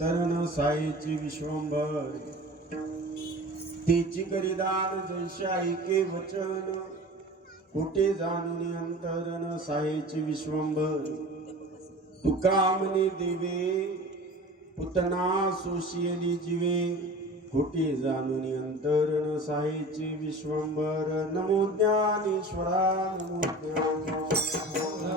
अंतरन साईची विश्वंभर तिची करिदान जैसे ऐके वचन कुठे जाणून अंतरन साईची विश्वंभर तुकामने देवे पुतना सोशियली जीवे कुठे जाणून अंतरन साईची विश्वंभर नमो ज्ञानेश्वरा नमो ज्ञानेश्वरा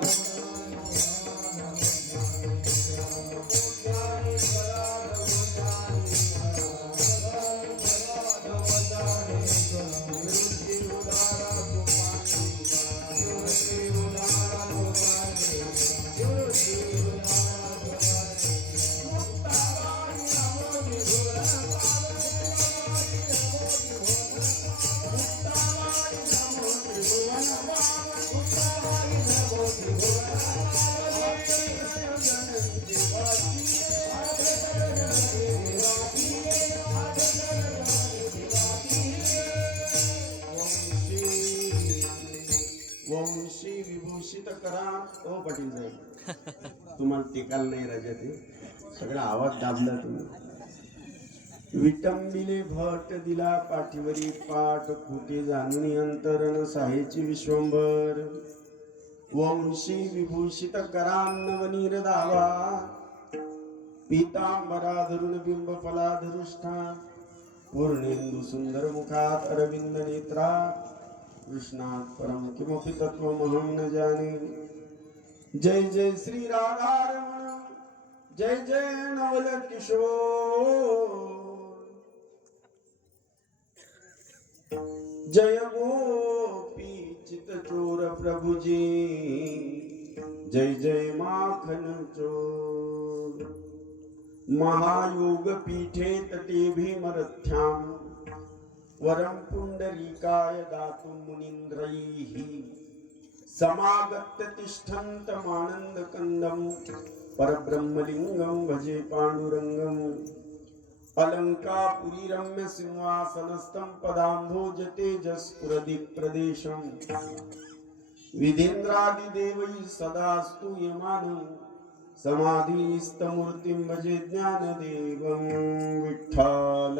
वंशी विभूषित करा ओ पटील साहेब तुम्हाला टिकाल नाही राजा ते सगळा आवाज दाबला तुम्ही विटंबिले भट दिला पाठीवरी पाठ कुठे जाणून अंतरन साहेची विश्वंभर वंशी विभूषित करा नवनीर दावा पीतांबरा धरून बिंब फलाधरुष्ठा पूर्णेंदु सुंदर मुखात अरविंद नेत्रा कृष्णात परम किमपि तत्वमहं न जाने जय जय श्री राधारमण जय जय नवल किशोर जय गोपी चितचोर प्रभुजी जय जय माखन चोर महायोग पीठे तटे भीमरथ्याम वरं पुंडरीकाय दातुं मुनीन्द्रैः समागत्य तिष्ठन्तमानन्दकन्दं परब्रह्मलिङ्गं भजे पाण्डुरङ्गम् अलङ्कापुरी रम्य सिंहासनस्थं पदाम्भोज तेजस्फुरदिप्रदेशं विधेन्द्रादिदेवैः सदास्तु यमानं समाधिस्थमूर्तिं भजे ज्ञानदेवं विठ्ठल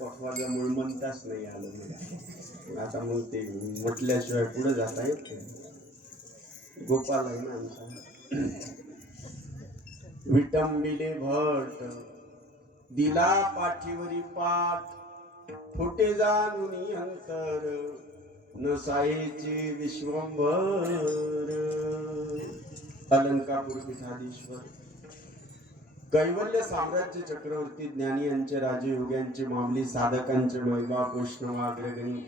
पखवाजामुळे म्हणताच नाही आलं मला आता मग ते म्हटल्याशिवाय पुढे जाता येत गोपाल आहे ना आमचा विटंबिले भट दिला पाठीवरी पाठ फुटे जाणून अंतर नसायचे विश्वंभर अलंकापुर पीठाधीश्वर कैवल्य साम्राज्य चक्रवर्ती ज्ञानी यांचे राजयोग्यांचे मामली साधकांचे वैभव कृष्णवाग्रगणी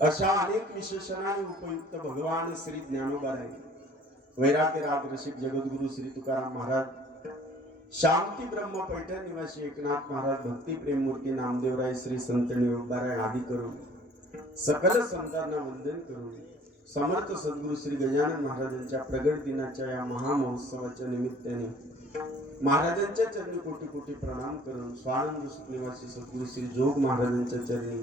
अशा अनेक विशेषणाने उपयुक्त भगवान श्री ज्ञानोबा राय वैराग्य राग रसिक जगद्गुरु श्री तुकाराम महाराज शांती ब्रह्म पैठण निवासी एकनाथ महाराज भक्ती प्रेममूर्ती नामदेवराय श्री संत निरोबाराय आदी करून सकल संतांना वंदन करून समर्थ सद्गुरु श्री गजानन महाराजांच्या प्रगट दिनाच्या या महामहोत्सवाच्या निमित्ताने महाराजांच्या चरणी कोटी कोटी प्रणाम करून स्वानंद सुखनिवासी सद्गुरू श्री जोग महाराजांच्या चरणी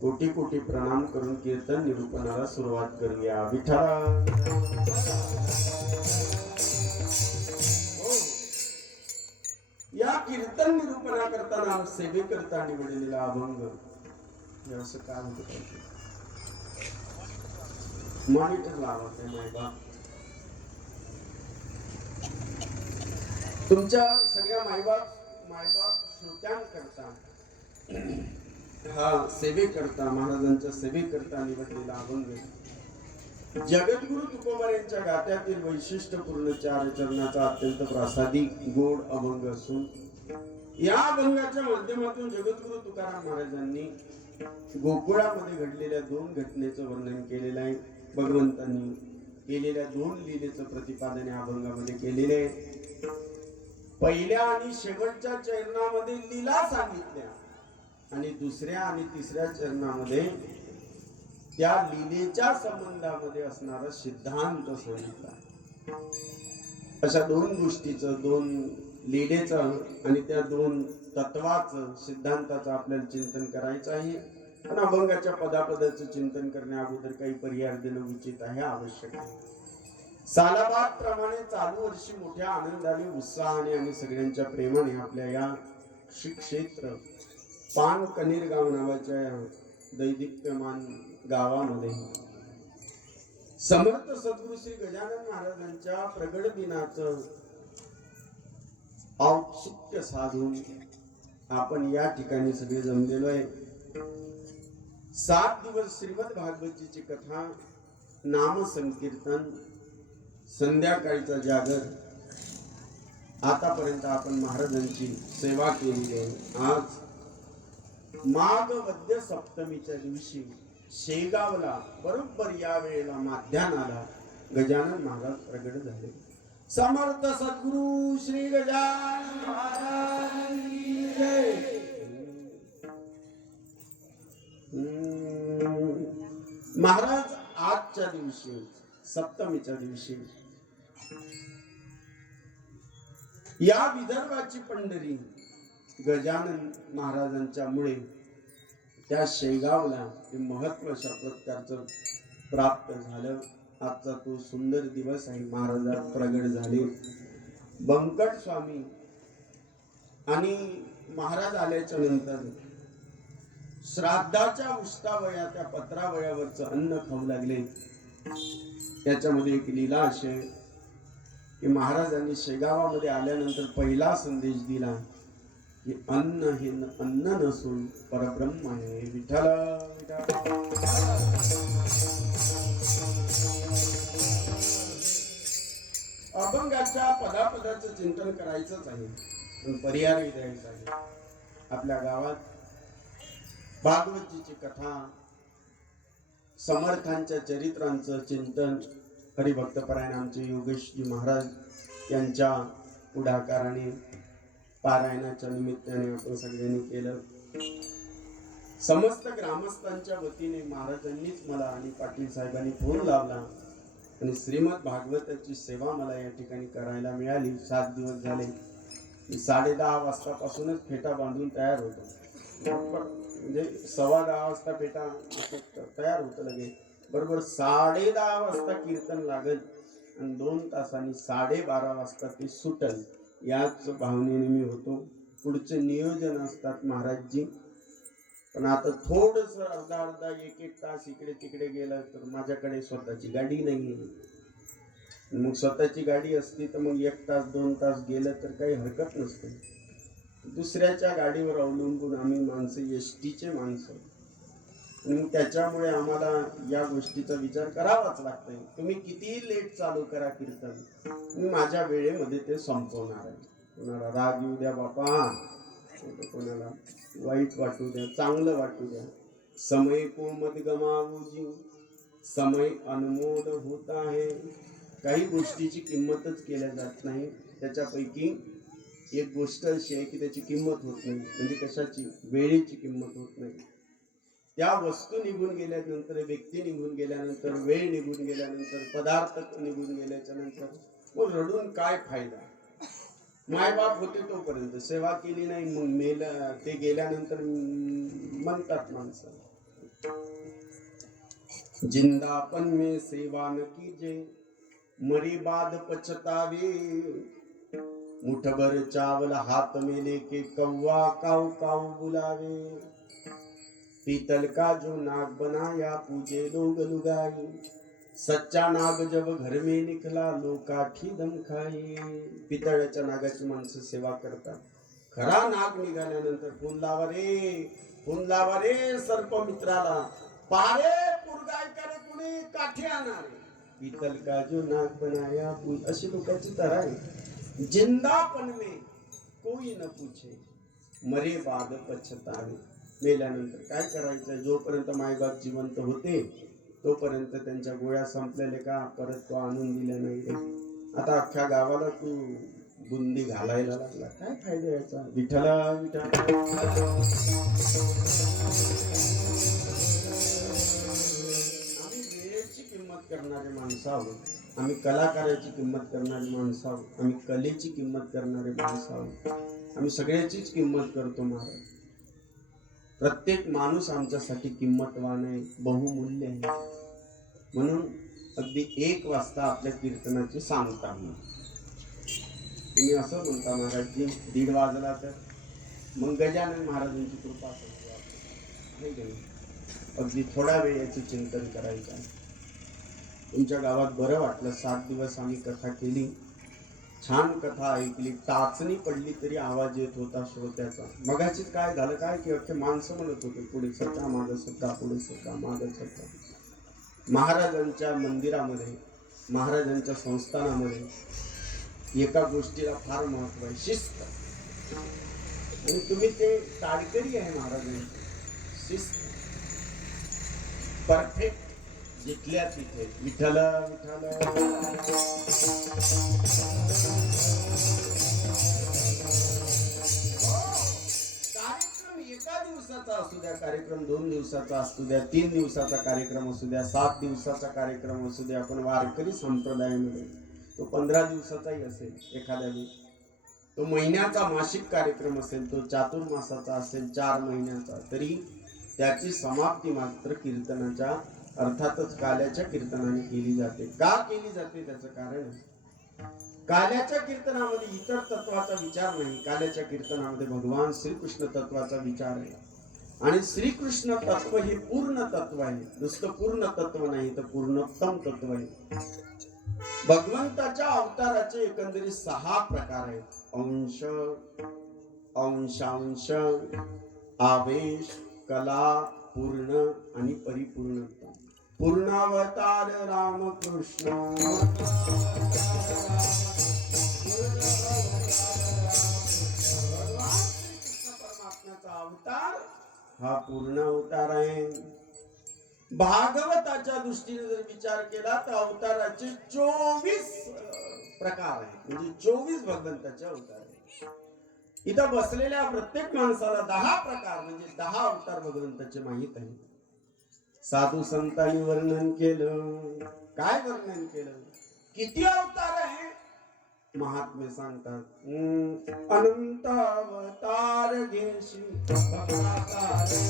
कोटी कोटी प्रणाम करून कीर्तन निरूपणाला सुरुवात करूया. विठ्ठला या कीर्तन निरूपणा करताना सेवेकरता निवडलेला अभंग हे असं काय होतं पाहिजे. मॉनिटर लावत आहे मायबा. तुमच्या सगळ्या मायबाप श्रोत्यांकरता हा सेवेकरता महाराजांच्या सेवेकरता निवडलेला अभंग जगद्गुरु तुकोबा यांच्या गात्यातील वैशिष्ट्यपूर्ण 4 चरणाचा अत्यंत प्रासादिक गोड अभंग असून या अभंगाच्या माध्यमातून जगद्गुरु तुकाराम महाराजांनी गोकुळामध्ये घडलेल्या 2 घटनेचं वर्णन केलेलं आहे. भगवंतांनी केलेल्या 2 लीलेचं प्रतिपादन या अभंगामध्ये केलेले आहे. पहिल्या आणि शेवटच्या चरणामध्ये लीला सांगितल्या आणि दुसऱ्या आणि तिसऱ्या चरणामध्ये त्या लीलेच्या संबंधामध्ये असणारा सिद्धांत सांगितला. अशा 2 गोष्टीचं 2 लीलेचं आणि त्या 2 तत्वाचं सिद्धांताचं आपल्याला चिंतन करायचं आहे. पण अभंगाच्या पदापदाचं चिंतन करण्या अगोदर काही पर्याय देणं उचित आहे, आवश्यक आहे. सालाबाद प्रमाणे चालू वर्षी मोठ्या आनंदाने उत्साहाने आणि सगळ्यांच्या प्रेमाने आपल्या या श्री क्षेत्र पानकणीर गाव नावाच्या दैदिप्यमान गावामध्ये समर्थ सद्गुरू श्री गजानन महाराजांच्या प्रगट दिनाचं औत्सुक्य साधून आपण या ठिकाणी सगळे जमलेलो आहे. 7 दिवस श्रीमद भागवतीची कथा, नाम संकीर्तन, संध्याकाळीचा जागर, आतापर्यंत आपण महाराजांची सेवा केलेली आहे. आज माघ वद्य सप्तमीच्या दिवशी शेगावला बरोबर या वेळेला माध्यानाला गजानन महाराज प्रगट झाले. समर्थ सद्गुरु श्री गजानन महाराज की जय. महाराज आजच्या दिवशी सप्तमीच्या दिवशी या विदर्भाची पंढरी गजानन महाराजांच्या मुळे त्या शेगावला महत्वाच्या प्रकारचं प्राप्त झालं. आजचा तो सुंदर दिवस आहे. महाराज प्रगट झाले. बंकट स्वामी आणि महाराज आल्याच्या नंतर श्राद्धाच्या उष्टावया त्या पत्रावयावरचं अन्न खाऊ लागले. त्याच्यामध्ये एक लीला अशी आहे की महाराजांनी शेगावामध्ये आल्यानंतर पहिला संदेश दिला की अन्न हे अन्न नसून परब्रह्म आहे. विठ्ठल अभंगाच्या पदापदाचं चिंतन करायचंच आहे, पण पर्याय द्यायचा आहे. आपल्या गावात भागवतीची कथा, समर्थांच्या चरित्रांचं चिंतन हरिभक्तपरायण आमचे योगेशजी महाराज यांच्या पुढाकाराने पारायणाच्या निमित्ताने आपण सगळ्यांनी केलं. समस्त ग्रामस्थांच्या वतीने महाराजांनीच मला आणि पाटील साहेबांनी फोन लावला आणि श्रीमद भागवताची सेवा मला या ठिकाणी करायला मिळाली. 7 दिवस झाले. 10:30 वाजतापासूनच फेटा बांधून तयार होतो. म्हणजे 10:15 वाजता फेटा तयार होतं लगेच. बरोबर 10:30 वाजता कीर्तन लागल आणि 2 तासांनी 12:30 वाजता ते सुटल. याच भावनेने मी होतो. पुढचे नियोजन असतात महाराजजी, पण आता थोडस अर्धा 1-1 तास इकडे तिकडे गेलं तर माझ्याकडे स्वतःची गाडी नाही. मग स्वतःची गाडी असती तर मग 1 तास 2 तास गेलं तर काही हरकत नसते. दुसऱ्याच्या गाडीवर अवलंबून आम्ही माणसं, एसटीचे माणसं, आणि त्याच्यामुळे आम्हाला या गोष्टीचा विचार करावाच लागतोय. तुम्ही कितीही लेट चालू करा कीर्तन, मी माझ्या वेळेमध्ये ते संपवणार आहे. कोणाला राग येऊ द्या बापा, कोणाला वाईट वाटू द्या, चांगलं वाटू द्या. समय को मत गमावू जीव, समय अनमोल होत आहे. काही गोष्टीची किंमतच केल्या जात नाही. त्याच्यापैकी एक गोष्ट अशी आहे की त्याची किंमत होत नाही. म्हणजे कशाची? वेळेची किंमत होत नाही. त्या वस्तू निघून गेल्यानंतर, व्यक्ती निघून गेल्यानंतर, वेळ निघून गेल्यानंतर, पदार्थ निघून गेल्याच्या नंतर मग रडून काय फायदा? मायबाप होते तोपर्यंत सेवा केली नाही, मग मेल ते गेल्यानंतर म्हणतात माणसं, जिंदापन में सेवा न कीजे, मरी बाद पछतावे, मुठभर चावल हाथ में लेके कौवा काऊ काऊ बुलावे, पीतल का जो नाग बनाया पूजे लोग लुगाई, सच्चा नाग जब घर में निकला लोकाठी दम खाई. पितळ्याच्या नागाची माणसं सेवा करतात. खरा नाग निघाल्यानंतर फोन लावा रे सर्प मित्राला, पारे पुरगाय करे कुणी काठी आणारे, पीतल का जो नाग बनाया अशी लोकांची तरा आहे. जिंदापन में कोई न पूछे, मरे बाद पछतावे. मेल्यानंतर काय करायचं, जोपर्यंत मायबाप जिवंत होते तोपर्यंत त्यांच्या गोळ्या संपलेले का परत तो आणून दिला नाही. आता अख्ख्या गावाला तू बुंदी घालायला लागला, काय फायदा याचा. विठ्ठला विठ्ठला. आम्ही वेळेची किंमत करणारे माणसं आहोत, आम्ही कलाकाराची किंमत करणारी माणसं आहोत, आम्ही कलेची किंमत करणारे माणसं आहोत, आम्ही सगळ्याचीच किंमत करतो महाराज. प्रत्येक माणूस आमच्यासाठी किंमतवान आहे, बहुमूल्य आहे. म्हणून अगदी 1 वाजता आपल्या कीर्तनाची सांगता होईल. तुम्ही असं म्हणता महाराजजी 1:30 वाजला तर मग गजानन महाराजांची कृपा नाही, अगदी थोडा वेळ याचे चिंतन करायचं आहे. तुमच्या गावात बरं वाटलं, 7 दिवस आम्ही कथा केली, छान कथा ऐकली, टाचणी पडली तरी आवाज येत होता श्रोत्याचा. मगाचीच काय झालं काय की अख्खे माणसं म्हणत होते पुढे सका मागं सका, पुढे सका मागं सका. महाराजांच्या मंदिरामध्ये, महाराजांच्या संस्थानामध्ये एका गोष्टीला फार महत्व आहे, शिस्त. आणि तुम्ही ते ताडकरी आहे महाराजांची. शिस्त परफेक्ट, जिथल्या तिथे विठ्ठल विठ्ठल. कार्यक्रम एका दिवसाचा असू द्या, कार्यक्रम 2 दिवसाचा असू द्या, 3 दिवसाचा कार्यक्रम असू द्या, 7 दिवसाचा कार्यक्रम असू द्या, आपण वारकरी संप्रदायामध्ये तो 15 दिवसाचाही असेल एखाद्या वेळी, तो महिन्याचा मासिक कार्यक्रम असेल, तो चातुर्मासाचा असेल 4 महिन्याचा, तरी त्याची समाप्ती मात्र कीर्तनाच्या अर्थातच काल्याच्या कीर्तनाने केली जाते. का केली जाते त्याचं कारण, काल्याच्या कीर्तनामध्ये इतर तत्वाचा विचार नाही, काल्याच्या कीर्तनामध्ये भगवान श्रीकृष्ण तत्वाचा विचार आहे. आणि श्रीकृष्ण तत्व हे पूर्ण तत्व आहे, नुसतं पूर्ण तत्व नाही तर पूर्णोत्तम तत्व आहे. भगवंताच्या अवताराचे एकंदरीत 6 प्रकार आहेत, अंश, अंशांश, आवेश, कला, पूर्ण आणि परिपूर्णता. पूर्णावतार रामकृष्ण, परमात्म्याचा अवतार हा पूर्ण अवतार आहे. भागवताच्या दृष्टीने जर विचार केला तर अवताराचे 24 प्रकार आहेत, म्हणजे 24 भगवंताचे अवतार आहेत. इथं बसलेल्या प्रत्येक माणसाला 10 प्रकार म्हणजे 10 अवतार भगवंताचे माहित आहे. साधू संतांनी वर्णन केलं, काय वर्णन केलं, किती अवतार आहे महात्मे सांगतात. अनंत अवतार घेशी भक्ताकारणे,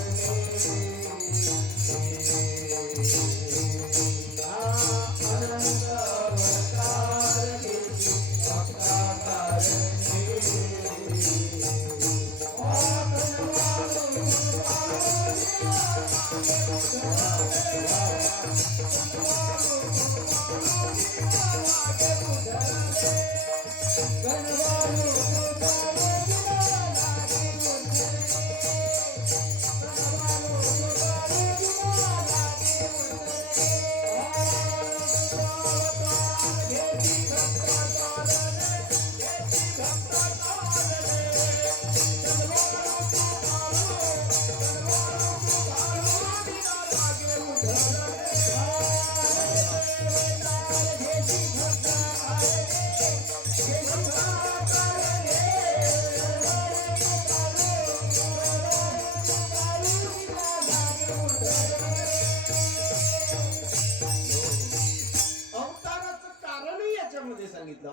अनंत अवतार घेशी भक्ताकारणे.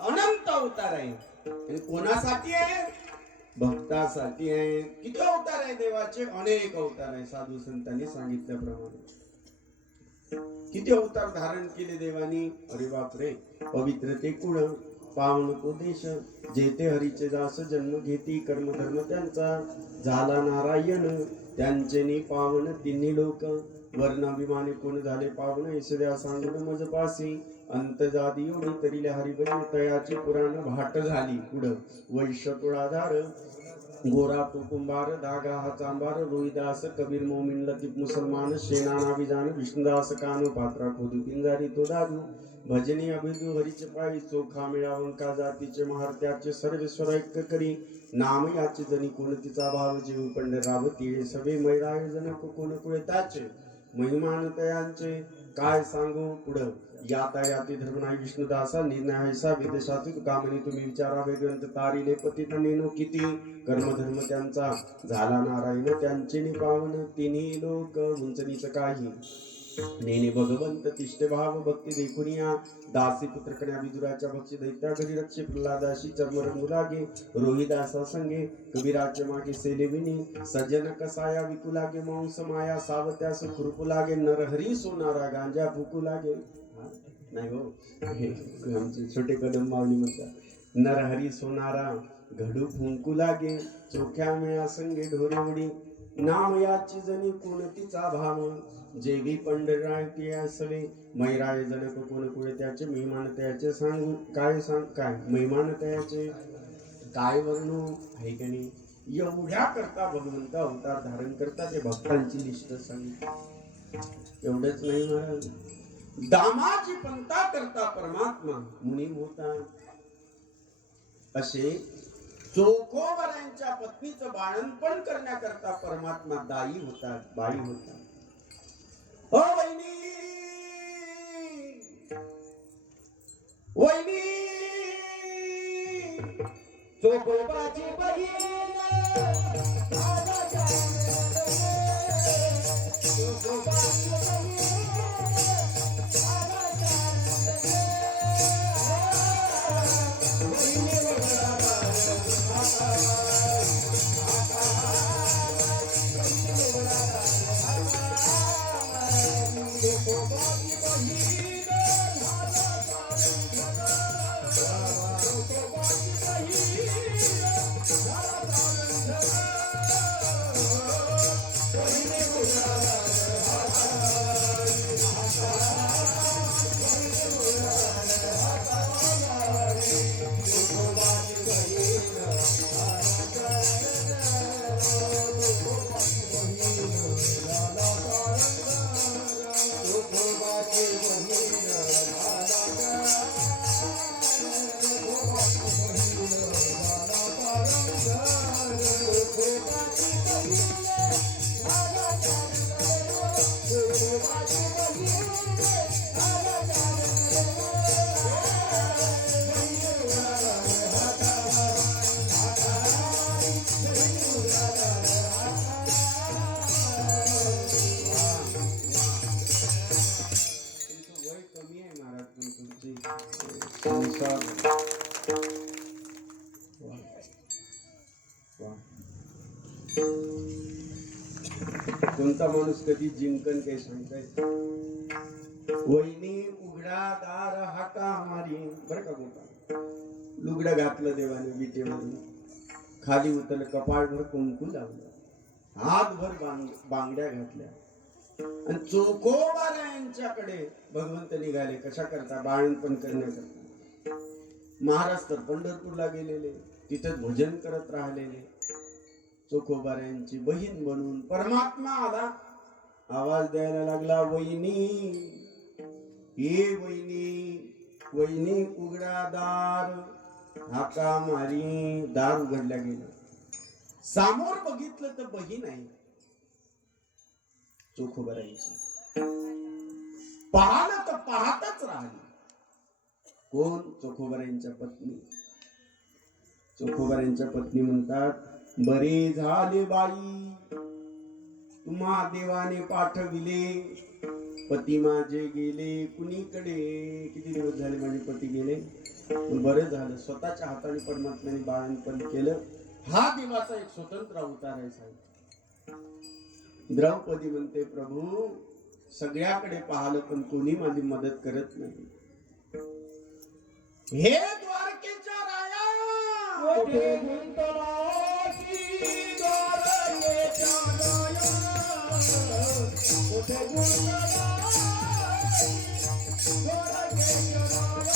अनंत अवतार आहे आणि कोणासाठी आहे? भक्तासाठी आहे. किती अवतार आहे देवाचे? अनेक अवतार आहे. साधू संतांनी सांगितल्याप्रमाणे किती अवतार धारण केले देवानी. अरे बापरे. पवित्र ते कुळ, पावन तो देश, जेते हरीचे दास जन्म घेती, कर्म धर्म त्यांचा झाला नारायण, त्यांचे नि पावन तिन्ही लोक, वर्णाभिमानी कोण झाले पावन, ऐश्वर्या सांगून मज पासी, अंत जादी एवढी तरी हरिभजन, तयाची पुराण भाट झाली. पुढं वैश्य तुळाधार, गोरा तो कुंभार, धागा हा चांबार, रोहिदास कबीर मोमिन लतीफ मुसलमान, शेणाना विजान विष्णुदास कान, पात्रा खोदू पिंजारी तो दादू, भजनी अभिदू हरीचे पायी, चोखा मिळावंका जातीचे महारत्याचे, सर्वेश्वर ऐक्य करी नाम याचे, जनी कोण तिचा भाव, जीव पंढराव तिळे सवे, मैराय जनक कोण कुळे त्याचे, महिमान तयांचे काय सांगू. पुढं यातायाती धर्मनाय विष्णुदासा, निर्णयासा विदेशातून कामनी तुम्ही विचारावे, ग्रंथ तारिले पतित नेनो किती, कर्मधर्म त्यांचा झाला नारायण, त्यांचे निपावन तिन्ही लोक, उंचनीच काही नेने भगवंत तिष्ठ भाव, भक्ती देखून या दासी पुत्र कन्या विदुराच्या भक्षी, दैत्या घरी रक्षे प्रल्हादाशी, चर्म रंगू लागे रोहिदासा संगे, कबीराच्या मागे सेले विनी, सज्जन कसाया विकू लागे, मांस माया सावत्यास खुरपू लागे, नरहरी सोनारा गांजा फुकू लागे. नाही हो, आमचे छोटे कदम माऊली म्हणतात, नरहरी सोनारा घडू फुंकू लागे, चोख्या मेळा संगे ढोरे उडी, नाम याची जणी कोणतीचा भाव, जेवी पंढराय ती असले, मैराय जनक कोण कुळे त्याचे, महिमान त्याचे सांगू काय, सांग काय महिमान त्याचे काय वर्णू आहे का नाही. एवढ्या करता भगवंत अवतार धारण करता, ते भक्तांची लिस्ट सांगितली. एवढंच नाही महाराज, दामाची पंथा करता परमात्मा मुनी होता. असे चोखोबरांच्या पत्नीचं बाळणपण करण्याकरता परमात्मा दाई होता, बाई होता. ओ वहिनी, वहिनी, चोखोबाची बहीण, कोणता माणूस कधी जिंकन काही सांगताय. वहिनी उघडा दार हाका मारी, बरं का मोठा लुगडं घातलं देवाने विटेवरून, खाली उतरलं, कपाळभर कुंकू लावलं, हातभर बांगड्या घातल्या आणि चोखोबारायांच्याकडे भगवंत निघाले. कशा करता? बाळणपण करण्याकरता. महाराज तर पंढरपूरला गेलेले, तिथं भजन करत राहिलेले. चोखोबारायांची बहीण बनून परमात्मा आला, आवाज द्यायला लागला, वहिनी, हे वहिनी, वहिनी उघडा दार, हाका मारी. दार उघडल्या गेलं. समोर बघितलं तर बहीण आहे चोखोबारायांची. पाहिलं तर पाहतच राहिली. कोण? चोखोबारायांच्या पत्नी. चोखोबारायांच्या पत्नी म्हणतात, बरे झाले बाई, तुम्हा देवाने पाठविले, पती माझे गेले कुणीकडे. किती दिवस झाले माझे पती गेले, पण बरं झालं स्वतःच्या हाताने परमात्म्याने बाळंतपण केलं. हा देवाचा एक स्वतंत्र अवतार आहे साहेब. द्रौपदी म्हणते, प्रभू सगळ्याकडे पाहिलं पण कोणी माझी मदत करत नाही. हे द्वारकेच्या राया कोठे गुंतलासी द्वारकेच्या राया, कोठे गुंतलासी द्वारकेच्या राया,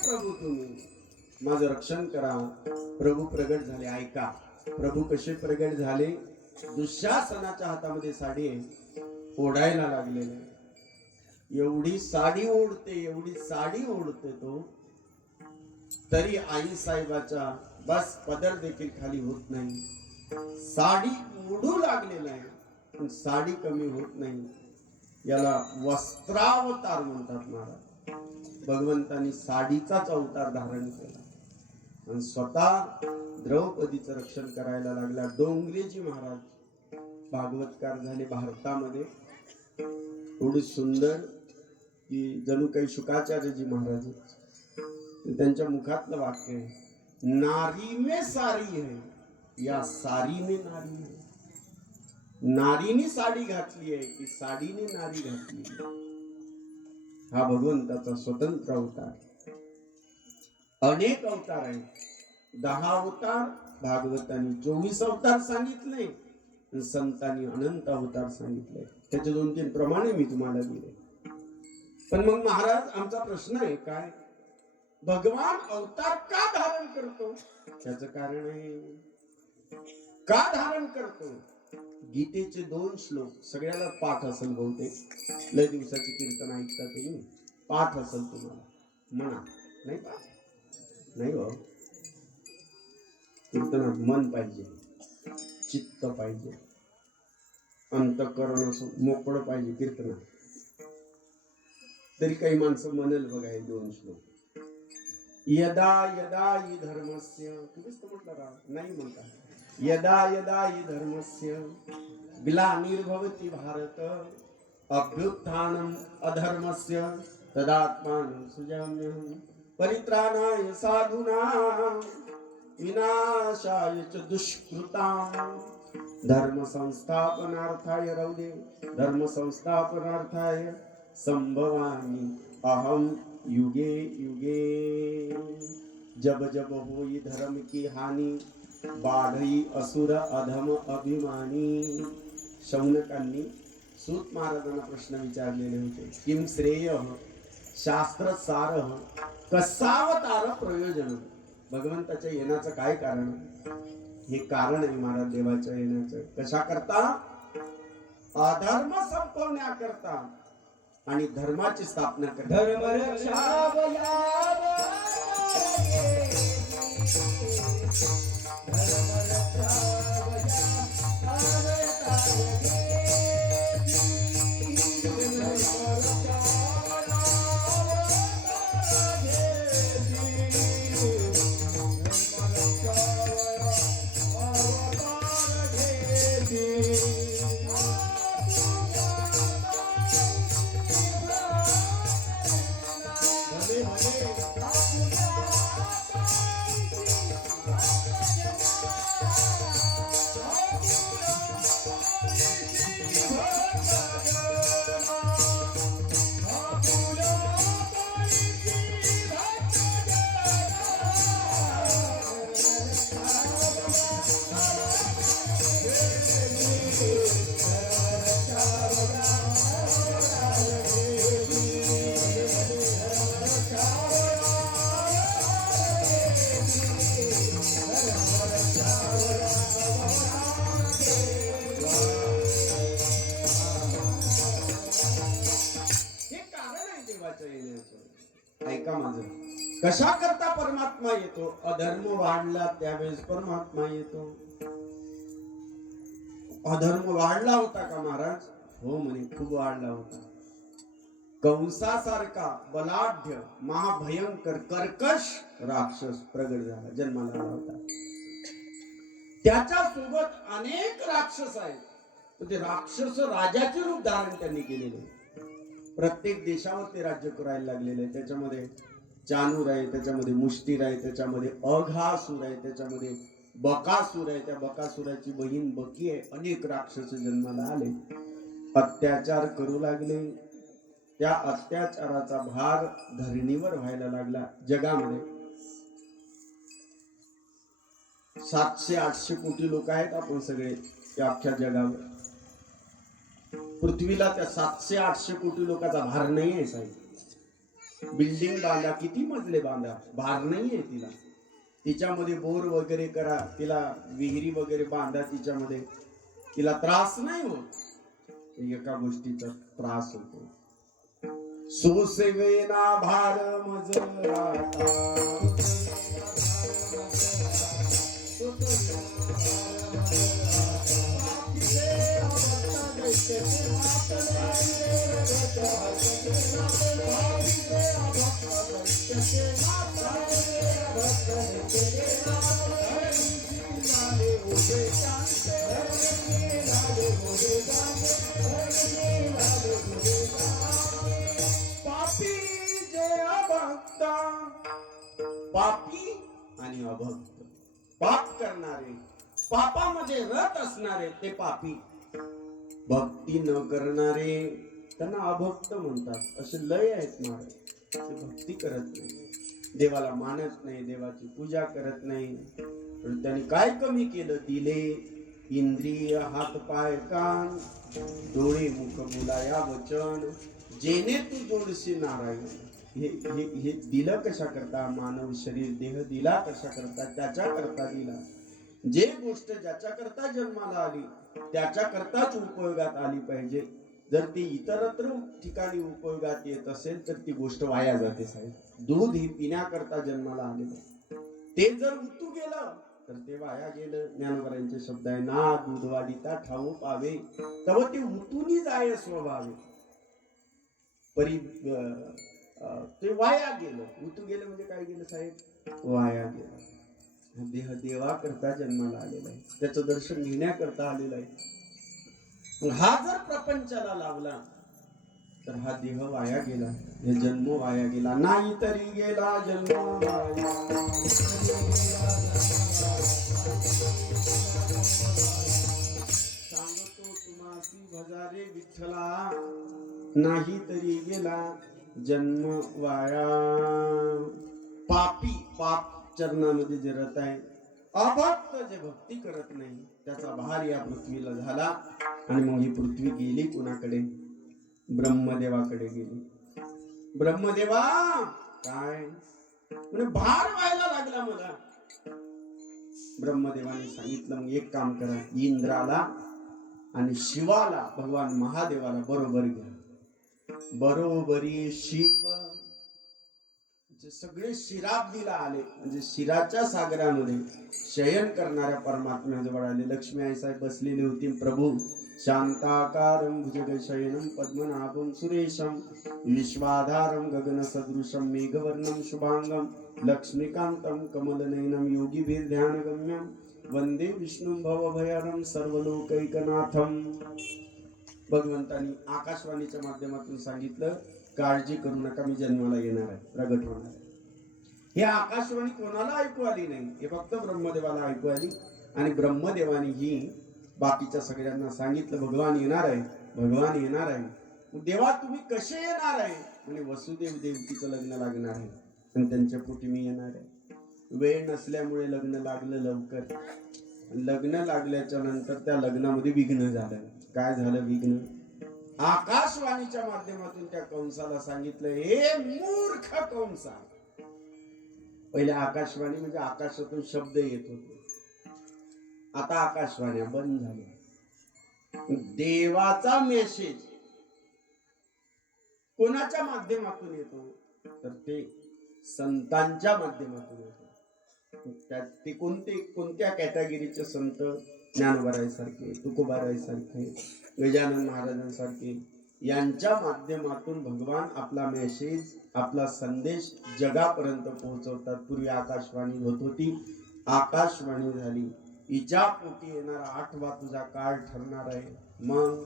प्रभू तुम्ही माझं रक्षण करा. प्रभू प्रगट झाले. ऐका प्रभू कसे प्रगट झाले. दुःशासनाच्या हातामध्ये साडी आहे, ओढायला लागलेले. एवढी साडी ओढते, एवढी साडी ओढते तो, तरी आई साहेबाच्या बस पदर देखील खाली होत नाही. साडी ओढू लागलेला आहे पण साडी कमी होत नाही. याला वस्त्रावतार म्हणतात महाराज. भगवंतानी साडीचाच अवतार धारण केला आणि स्वतः द्रौपदीचं रक्षण करायला लागला. डोंगरेजी महाराज भागवतकार झाले भारतामध्ये, एवढी सुंदर की जणू काही शुकाचार्यजी महाराज. त्यांच्या मुखातलं वाक्य आहे, नारी में सारी है या सारी में नारी है. नारीने साडी घातली आहे की साडीने नारी घातली आहे. हा भगवंताचा स्वतंत्र अवतार. अनेक अवतार आहेत. 10 अवतार भागवतांनी, 24 अवतार सांगितले, संतांनी अनंत अवतार सांगितले. त्याचे 2-3 प्रमाणे मी तुम्हाला दिले. पण मग महाराज आमचा प्रश्न आहे काय, भगवान अवतार का धारण करतो? त्याचं कारण आहे, का धारण करतो. गीतेचे 2 श्लोक सगळ्याला पाठ असेल बहुतेक. लय दिवसाची कीर्तन ऐकता तुम्ही, पाठ असेल तुम्हाला. म्हणा नाही पाठ नाही हो. कीर्तनात मन पाहिजे, चित्त पाहिजे, अंतःकरण असं मोकळं पाहिजे कीर्तनात. तरी काही माणसं म्हणेल बघा हे 2 श्लोक. यदा यदा हि धर्मस्य, तुम्हीच तर म्हटलं राव, नाही म्हणता. यदा यदा हि धर्मस्य ग्लानिर्भवति भारत अभ्युत्थानम् अधर्मस्य तदात्मानं सृजाम्यहम् परित्राणाय साधूनां विनाशाय च दुष्कृतां धर्म संस्थापनार्थाय रौदे धर्म संस्थापनार्थाय संभवामि अहम युगे युगे. जब जब होई धर्म की हानि बाढई असुर अधम अभिमानी. शौनकांनी सूत महाराजांना प्रश्न विचारलेले होते, किम श्रेय शास्त्र सार कसावतार प्रयोजन. भगवंताच्या येण्याचं काय कारण. हे कारण आहे महाराज देवाच्या येण्याचं. कशा करता अधर्म संपवण्याकरता आणि धर्माची स्थापना करता धर्म रक्षावया ऐका माझं, कशा करता परमात्मा येतो? अधर्म वाढला त्यावेळेस परमात्मा येतो. अधर्म वाढला होता का महाराज? हो म्हणे, खूप वाढला होता. कंसासारखा बलाढ्य महाभयंकर कर्कश राक्षस प्रगट झाला, जन्माला आला होता. त्याच्या सोबत अनेक राक्षस आहेत. ते राक्षस राजाचे रूप धारण त्यांनी केलेले. प्रत्येक देशावर ते राज्य करायला लागलेले. त्याच्यामध्ये चानूर आहे, त्याच्यामध्ये मुष्टीर आहे, त्याच्यामध्ये अघासूर आहे, त्याच्यामध्ये बकासूर आहे, त्या बकासुराची बहीण बकी आहे. अनेक राक्षस जन्माला आले, अत्याचार करू लागले. त्या अत्याचाराचा भार धरणीवर व्हायला लागला. जगामध्ये 700-800 कोटी लोक आहेत आपण सगळे त्या अख्ख्या जगावर. पृथ्वीला त्या 700-800 कोटी लोकांचा भार नाही आहे साहेब. बिल्डिंग बांधा, किती मजले बांधा, भार नाही आहे तिला. तिच्यामध्ये बोर वगैरे करा, तिला विहिरी वगैरे बांधा तिच्यामध्ये, तिला त्रास नाही होत. एका गोष्टीचा त्रास होतो, सोसेवेना भार मज पापी आणि अभक्त. पाप करणारे, पापामध्ये रत असणारे ते पापी. भक्ती न करणारे त्यांना अभक्त म्हणतात. असे लय आहेत महाराज. ते भक्ती करत नाही, देवाला मानत नाही, देवाची पूजा करत नाही. पण त्यांनी काय कमी केलं? दिले इंद्रिय, हात पाय कान, डोळे मुख बोलाया वचन, जेणे तू जोडशी नारायण. हे दिलं कशा करता? मानव शरीर देह दिला कशा करता? त्याच्या करता दिला. जे गोष्ट ज्याच्या करता जन्माला आली त्याच्या करताच उपयोगात आली पाहिजे. जर ती इतरत्र ठिकाणी उपयोगात येत असेल तर ती गोष्ट वाया जाते साहेब. दूध ही पिण्याकरता जन्माला आलेलं, ते जर उतू गेलं तर ते वाया गेलं. ज्ञानोबरांचे शब्द आहे, ना दूध वाढीता ठाऊ पावे, तव ते उतूनी जाय स्वभावे. परी ते वाया गेलं. उतू गेलं म्हणजे काय गेलं साहेब? वाया गेलं. देह देवा करता जन्माला आलेला आहे, त्याचं दर्शन घेण्याकरता आलेला आहे. हा जर प्रपंचाला लावला तर हा देह वाया गेला, हे जन्म वाया गेला. नाही तरी गेला जन्म वाया. सांगतो तुम्हासी भजारे विठ्ठला, नाही तरी गेला जन्म वाया. पापी, पाप चरणामध्ये जे रत आहे, अभक्त जे भक्ती करत नाही, त्याचा भार या पृथ्वीला झाला. आणि मग ही पृथ्वी गेली कुणाकडे? ब्रह्मदेवाकडे गेली. ब्रह्मदेवा काय म्हणजे भार व्हायला लागला मला. ब्रह्मदेवाने सांगितलं, मग एक काम करा, इंद्राला आणि शिवाला भगवान महादेवाला बरोबर घ्या. बरोबरी शिव सगळे शिराब्दीला आले म्हणजे शिराच्या सागरामध्ये शयन करणाऱ्या परमात्म्याजवळ आले. लक्ष्मी आई साहेब बसलेली होती. प्रभू शांताकारं भुजगशयनं पद्मनाभं सुरेशं विश्वाधारं गगनसदृशं मेघवर्णं शुभांगं लक्ष्मीकान्तं कमलनयनं योगिभिर्ध्यानगम्यं वंदे विष्णुं भवभयहरं सर्वलोकैकनाथं. भगवंतांनी आकाशवाणीच्या माध्यमातून सांगितलं, काळजी करू नका, मी जन्माला येणार आहे, प्रगट होणार आहे. हे आकाशवाणी कोणाला ऐकू आली नाही, हे फक्त ब्रह्मदेवाला ऐकू आली. आणि ब्रह्मदेवानी ही बाकीच्या सगळ्यांना सांगितलं, भगवान येणार आहे, भगवान येणार आहे. देवा तुम्ही कसे येणार आहे? म्हणजे वसुदेव देवकीचं लग्न लागणार आहे आणि त्यांच्या पोटी मी येणार आहे. वेळ नसल्यामुळे लग्न लागलं लवकर. लग्न लागल्याच्या नंतर त्या लग्नामध्ये विघ्न झालं. काय झालं विघ्न? आकाशवाणीच्या माध्यमातून त्या कंसाला सांगितलं, हे मूर्ख कंसा. पहिले आकाशवाणी म्हणजे आकाशातून शब्द येत होते, आता आकाशवाण्या बंद झाल्या. देवाचा मेसेज कोणाच्या माध्यमातून येतो? तर ते संतांच्या माध्यमातून येतो. ते कोणत्या कॅटेगरीचे संत? ज्ञानोबारायसारखे, तुकोबारायसारखे, गजानन महाराजांसारखे, यांच्या माध्यमातून भगवान आपला मेसेज, आपला संदेश जगापर्यंत पोहोचवतात. पूर्वी आकाशवाणी होत होती, आकाशवाणी झाली. हिच्या पोटी येणारा 8वा तुझा काळ ठरणार आहे. मग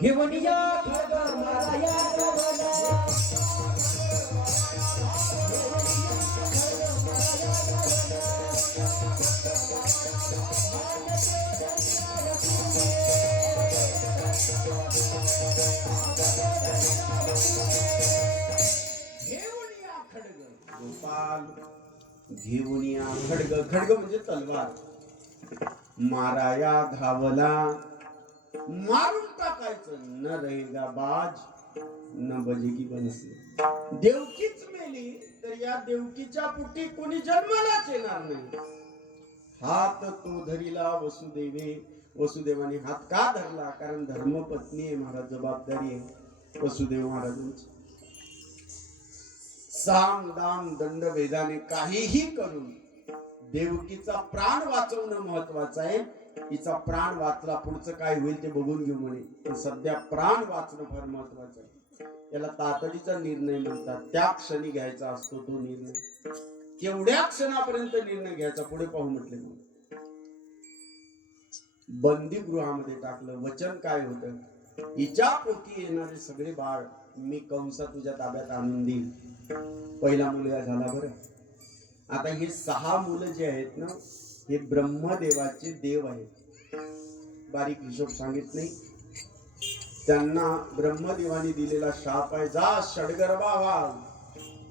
घेऊन या खड्ग मला या गोपाल, घेऊन या खड्ग. खड्ग म्हणजे तलवार. माराया धावला, मारून टाकायचं. न रहेगा बाज न बजेगी बंसी. देवकीच मेली तर या देवकीच्या पोटी कोणी जन्मालाच येणार नाही. हात तो धरिला वसुदेवे. वसुदेवाने हात का धरला? कारण धर्मपत्नी आहे महाराज, जबाबदारी आहे वसुदेव महाराजांची. साम दाम दंड भेदाने काहीही करून देवकीचा प्राण वाचवणं महत्वाचं आहे. तिचा प्राण वाचला, पुढचं काय होईल ते बघून घेऊ म्हणे. पण सध्या प्राण वाचणं फार महत्वाचं आहे. याला तातडीचा निर्णय म्हणतात. त्या क्षणी घ्यायचा असतो तो निर्णय. केवढ्या क्षणापर्यंत निर्णय घ्यायचा पुढे पाहू म्हटले. बंदी गृहामध्ये टाकलं. वचन काय होतं? हिच्या पोटी येणारे सगळे बाळ मी कंसा तुझ्या ताब्यात आणून देईल. पहिला मुलगा झाला. बरं, आता हे 6 मुलं जे आहेत ना, हे ब्रह्मदेवाचे देव आहेत. बारीक हिशोब सांगित नाही. त्यांना ब्रह्मदेवाने दिलेला शाप आहे, जा षडगर्भा व्हा,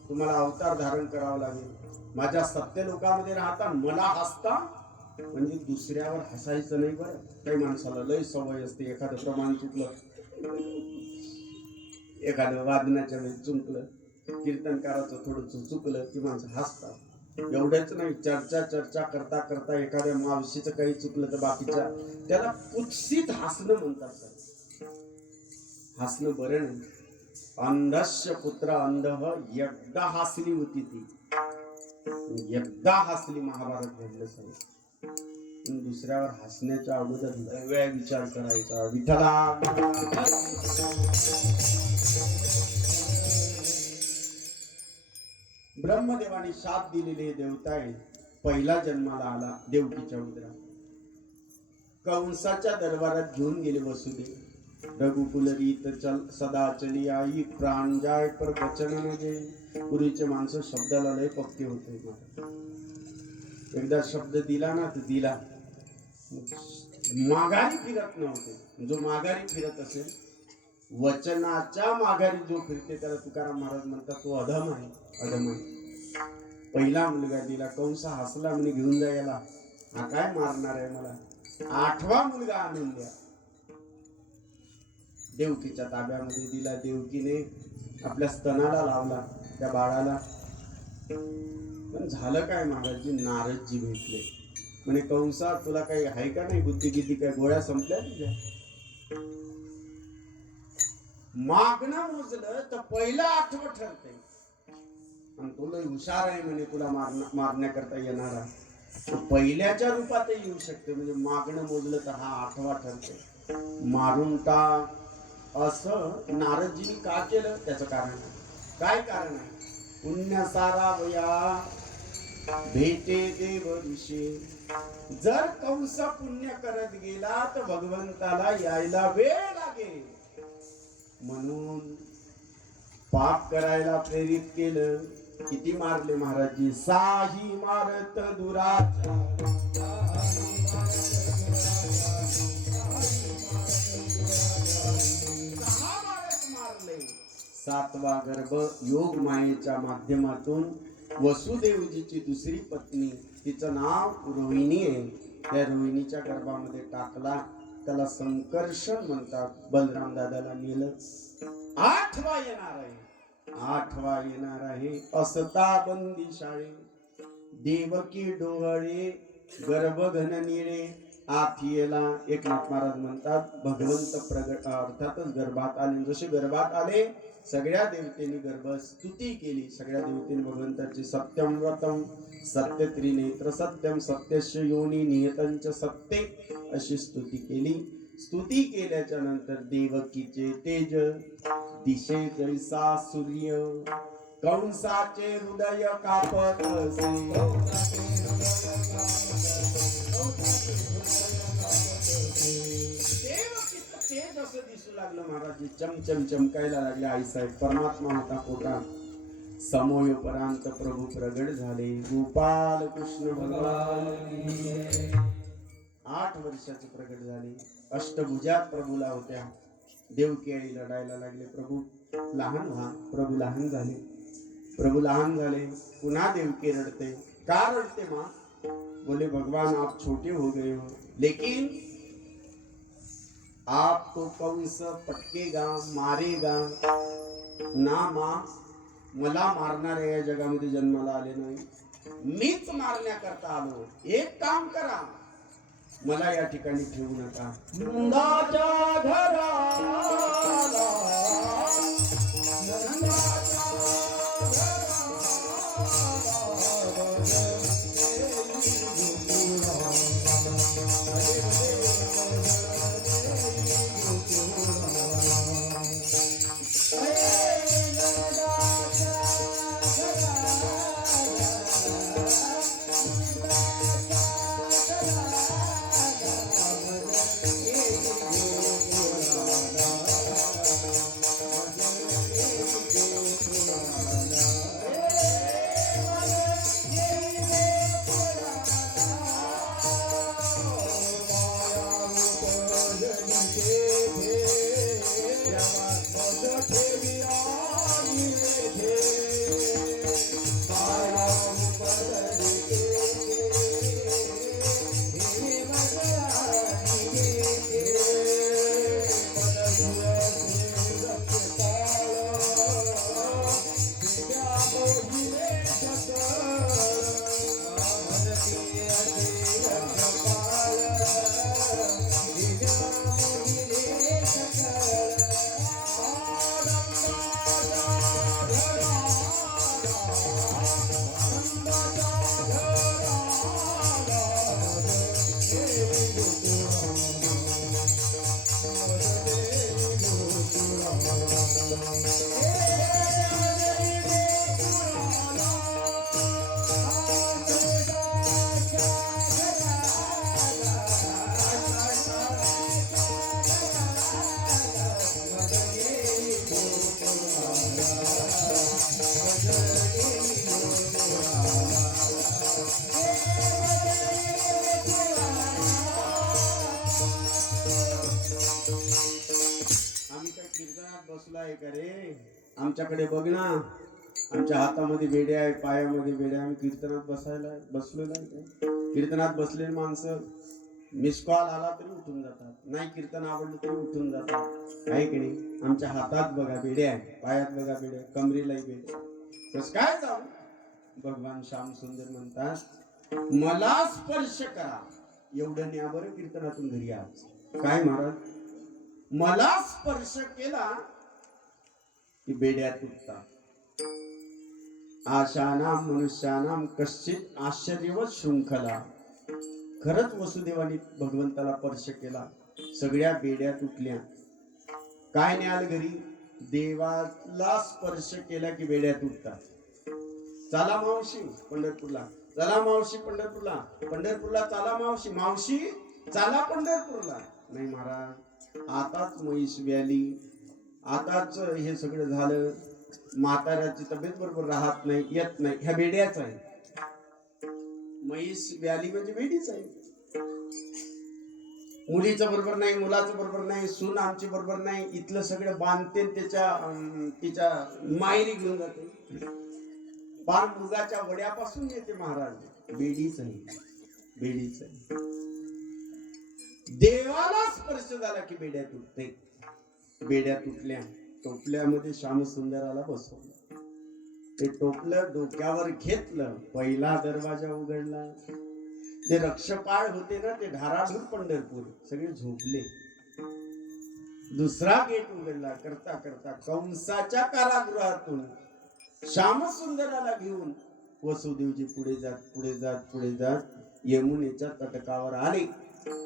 तुम्हाला अवतार धारण करावं लागेल. माझ्या सत्य लोकामध्ये राहता, मला हसता. म्हणजे दुसऱ्यावर हसायचं नाही. बरं, काही माणसाला लय सवय असते, एखादं प्रमाण चुकलं, एखादं वादनाच्या वेळेस चुकलं, कीर्तनकाराचं थोडं चुकलं की माणसं हसतात. एवढंच नाही, चर्चा करता करता एखाद्या मावशीचं काही चुकलं तर बाकीच्या त्याला कुत्सित हसणं म्हणतात. हसणं बरं नाही. अंधस्य पुत्र अंधः एकदा हसली होती ती, एकदा हसली. महाभारत घडलं साहेब. दुसऱ्यावर हसण्याच्या अगोदर वेळ विचार करायचा. विठ्ठला ब्रह्मदेवाने शाप दिलेले देवता आहे. पहिला जन्माला आला देवकीच्या उदरात. कंसाच्या दरबारात घेऊन गेले वसुदेव. रघुकुल रीत चल सदा चली आई, प्राण जाय पर वचन न जे. पूर्वीचे माणसं शब्दाला लय पक्के होते. एकदा शब्द दिला ना तर दिला, माघारी फिरत नव्हते. जो माघारी फिरत असेल, वचनाच्या माघारी जो फिरते त्याला तुकाराम महाराज म्हणतात तो अधम आहे, अधम आहे. पहिला मुलगा दिला, कंस हसला म्हणे घेऊन जा याला, हा काय मारणार आहे मला. 8वा मुलगा आणून द्या. देवकीच्या ताब्यामध्ये दिला. देवकीने आपल्या स्तनाला लावला त्या बाळाला. पण झालं काय महाराजजी? नारदजी भेटले. म्हणे कंसा तुला काही आहे का नाही बुद्धी किती काय गोळ्या संपल्या तुझ्या मागणं मोजलं तर पहिलं आठवं ठरतंय आणि तुला हुशार आहे म्हणे तुला मारण्याकरता येणारा तो पहिल्याच्या रूपात येऊ शकते म्हणजे मागणं मोजलं तर हा आठवा ठरतोय मारून टाक असं नारदजींनी का केलं त्याचं कारण आहे काय कारण आहे पुण्य सारा वया भेटे देव ऋषी जर कंस पुण्य करत गेला तर भगवंताला यायला वेळ लागेल म्हणून पाप करायला प्रेरित केलं किती मारले महाराजजी साही मारत दुराचार मारले सातवा गर्भ योग मायेच्या माध्यमातून वसुदेवजीची दुसरी पत्नी तिचं नाव रोहिणी आहे त्या रोहिणीच्या गर्भामध्ये टाकला त्याला संकर्षण म्हणतात बलराम दादाला नेलं आठवा येणार आहे असता बंदी शाळे देवकी डोळे गर्भघन निळे आथियेला एकनाथ महाराज म्हणतात भगवंत प्रगट अर्थातच गर्भात आले जसे गर्भात आले सगळ्या देवतेने गर्भ स्तुती केली सगळ्या देवतेने भगवंताची सत्यम व्रतम सत्य त्रिनेत्र सत्यम सत्यस्य योनी नियतंच सत्य अशी स्तुती केली स्तुती केल्याच्या नंतर देवकीचे तेज दिशे जैसा सूर्य कंसाचे हृदय कापत तेज असं दिसू लागलं महाराज चमचम चमकायला लागले आईसाहेब परमात्मा होता पोटात समोयोपरांत प्रभू प्रगट झाले गोपाल कृष्ण भगवान 8 वर्षाचे प्रगट झाले अष्टभुजात प्रभूला होत्या देवकी आई लढायला लागले प्रभू लहान व्हा प्रभू लहान झाले पुन्हा देवकी रडते का रडते माँ बोले भगवान आप छोटे हो गए हो लेकिन आपको कंस पटकेगा मारेगा ना माँ मला मारणारे या जगामध्ये जन्माला आले नाही मीच मारण्याकरता आलो एक काम करा मला या ठिकाणी ठेवू नका नंदाच्या घराला आमच्याकडे बघ ना आमच्या हातामध्ये बेड्या आहे पायामध्ये बेड्या आम्ही कीर्तनात बसलेलो आहे कीर्तनात बसलेली माणसं मिस कॉल आला तरी उठून जातात नाही कीर्तन आवडलं तरी उठून जातात आहे की नाही आमच्या हातात बघा बेड्या आहे पायात बघा बेड्या कमरेलाही बेड्या कसं काय जाऊ भगवान श्याम सुंदर म्हणतात मला स्पर्श करा एवढं न्या बरं कीर्तनातून घरी आज. काय महाराज, मला स्पर्श केला की बेड्या तुटतात. आशानाम मनुष्यानाम कश्चित आश्चर्यवत शृंखला. खरंच वसुदेवाने भगवंताला स्पर्श केला, सगळ्या बेड्या तुटल्या. काय न्याल घरी, देवाला स्पर्श केला की बेड्या तुटतात. चला मावशी पंढरपूरला, चला मावशी पंढरपूरला, पंढरपूरला चला मावशी, मावशी चला पंढरपूरला. नाही महाराज, आताच म्हैस व्याली, आताच हे सगळं झालं, म्हाताऱ्याची तब्येत बरोबर राहत नाही, येत नाही. ह्या बेड्याच आहे. म्हैस व्याली म्हणजे बेडीच आहे. मुलीचं बरोबर नाही, मुलाचं बरोबर नाही, सून आमची बरोबर नाही, इथलं सगळं बांधते तिच्या मायरी घेऊन जाते. पार मृगाच्या वड्यापासून येते महाराज. बेडीच आहे, बेडीच आहे. देवाला स्पर्श झाला की बेड्या तुटते. बेड्या तुटल्या. टोपल्यामध्ये श्यामसुंदराला बसवलं. ते टोपलं डोक्यावर घेतलं, पहिला दरवाजा उघडला. जे रक्षपाळ होते ना, ते धाराधूर पंढरपूर सगळे झोपले. दुसरा गेट उघडला. करता करता कंसाच्या कारागृहातून श्यामसुंदराला घेऊन वसुदेवजी पुढे जात पुढे जात पुढे जात यमुनेच्या तटकावर आले.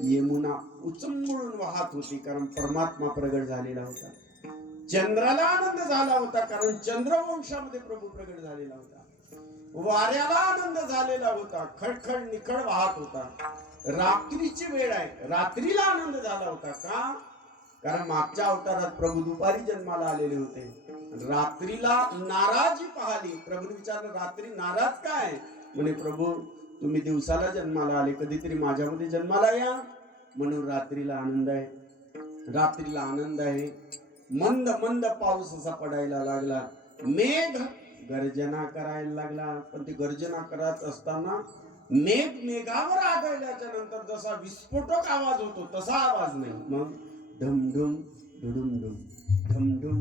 यमुना उचंबळून वाहत होती, कारण परमात्मा प्रगट झालेला होता. चंद्राला आनंद झाला होता, कारण चंद्रवंशामध्ये प्रभू प्रगट झालेला होता. वाऱ्याला आनंद झालेला होता, खडखड निखड वाहत होता. रात्रीची वेळ आहे, रात्रीला आनंद झाला होता. का? कारण मागच्या अवतारात प्रभू दुपारी जन्माला आलेले होते. रात्रीला नाराजी पाहिली. प्रभूने विचारलं, रात्री नाराज काय? म्हणे, प्रभू तुम्ही दिवसाला जन्माला आले, कधीतरी माझ्यामध्ये जन्माला या. म्हणून रात्रीला आनंद आहे, रात्रीला आनंद आहे. मंद मंद पाऊस असा पडायला लागला. मेघ गर्जना करायला लागला. पण ते गर्जना करत असताना मेघ मेघावर आदळल्याच्या नंतर जसा विस्फोटक आवाज होतो तसा आवाज नाही. मग ढमढुम ढुडुमढुम ढमढुम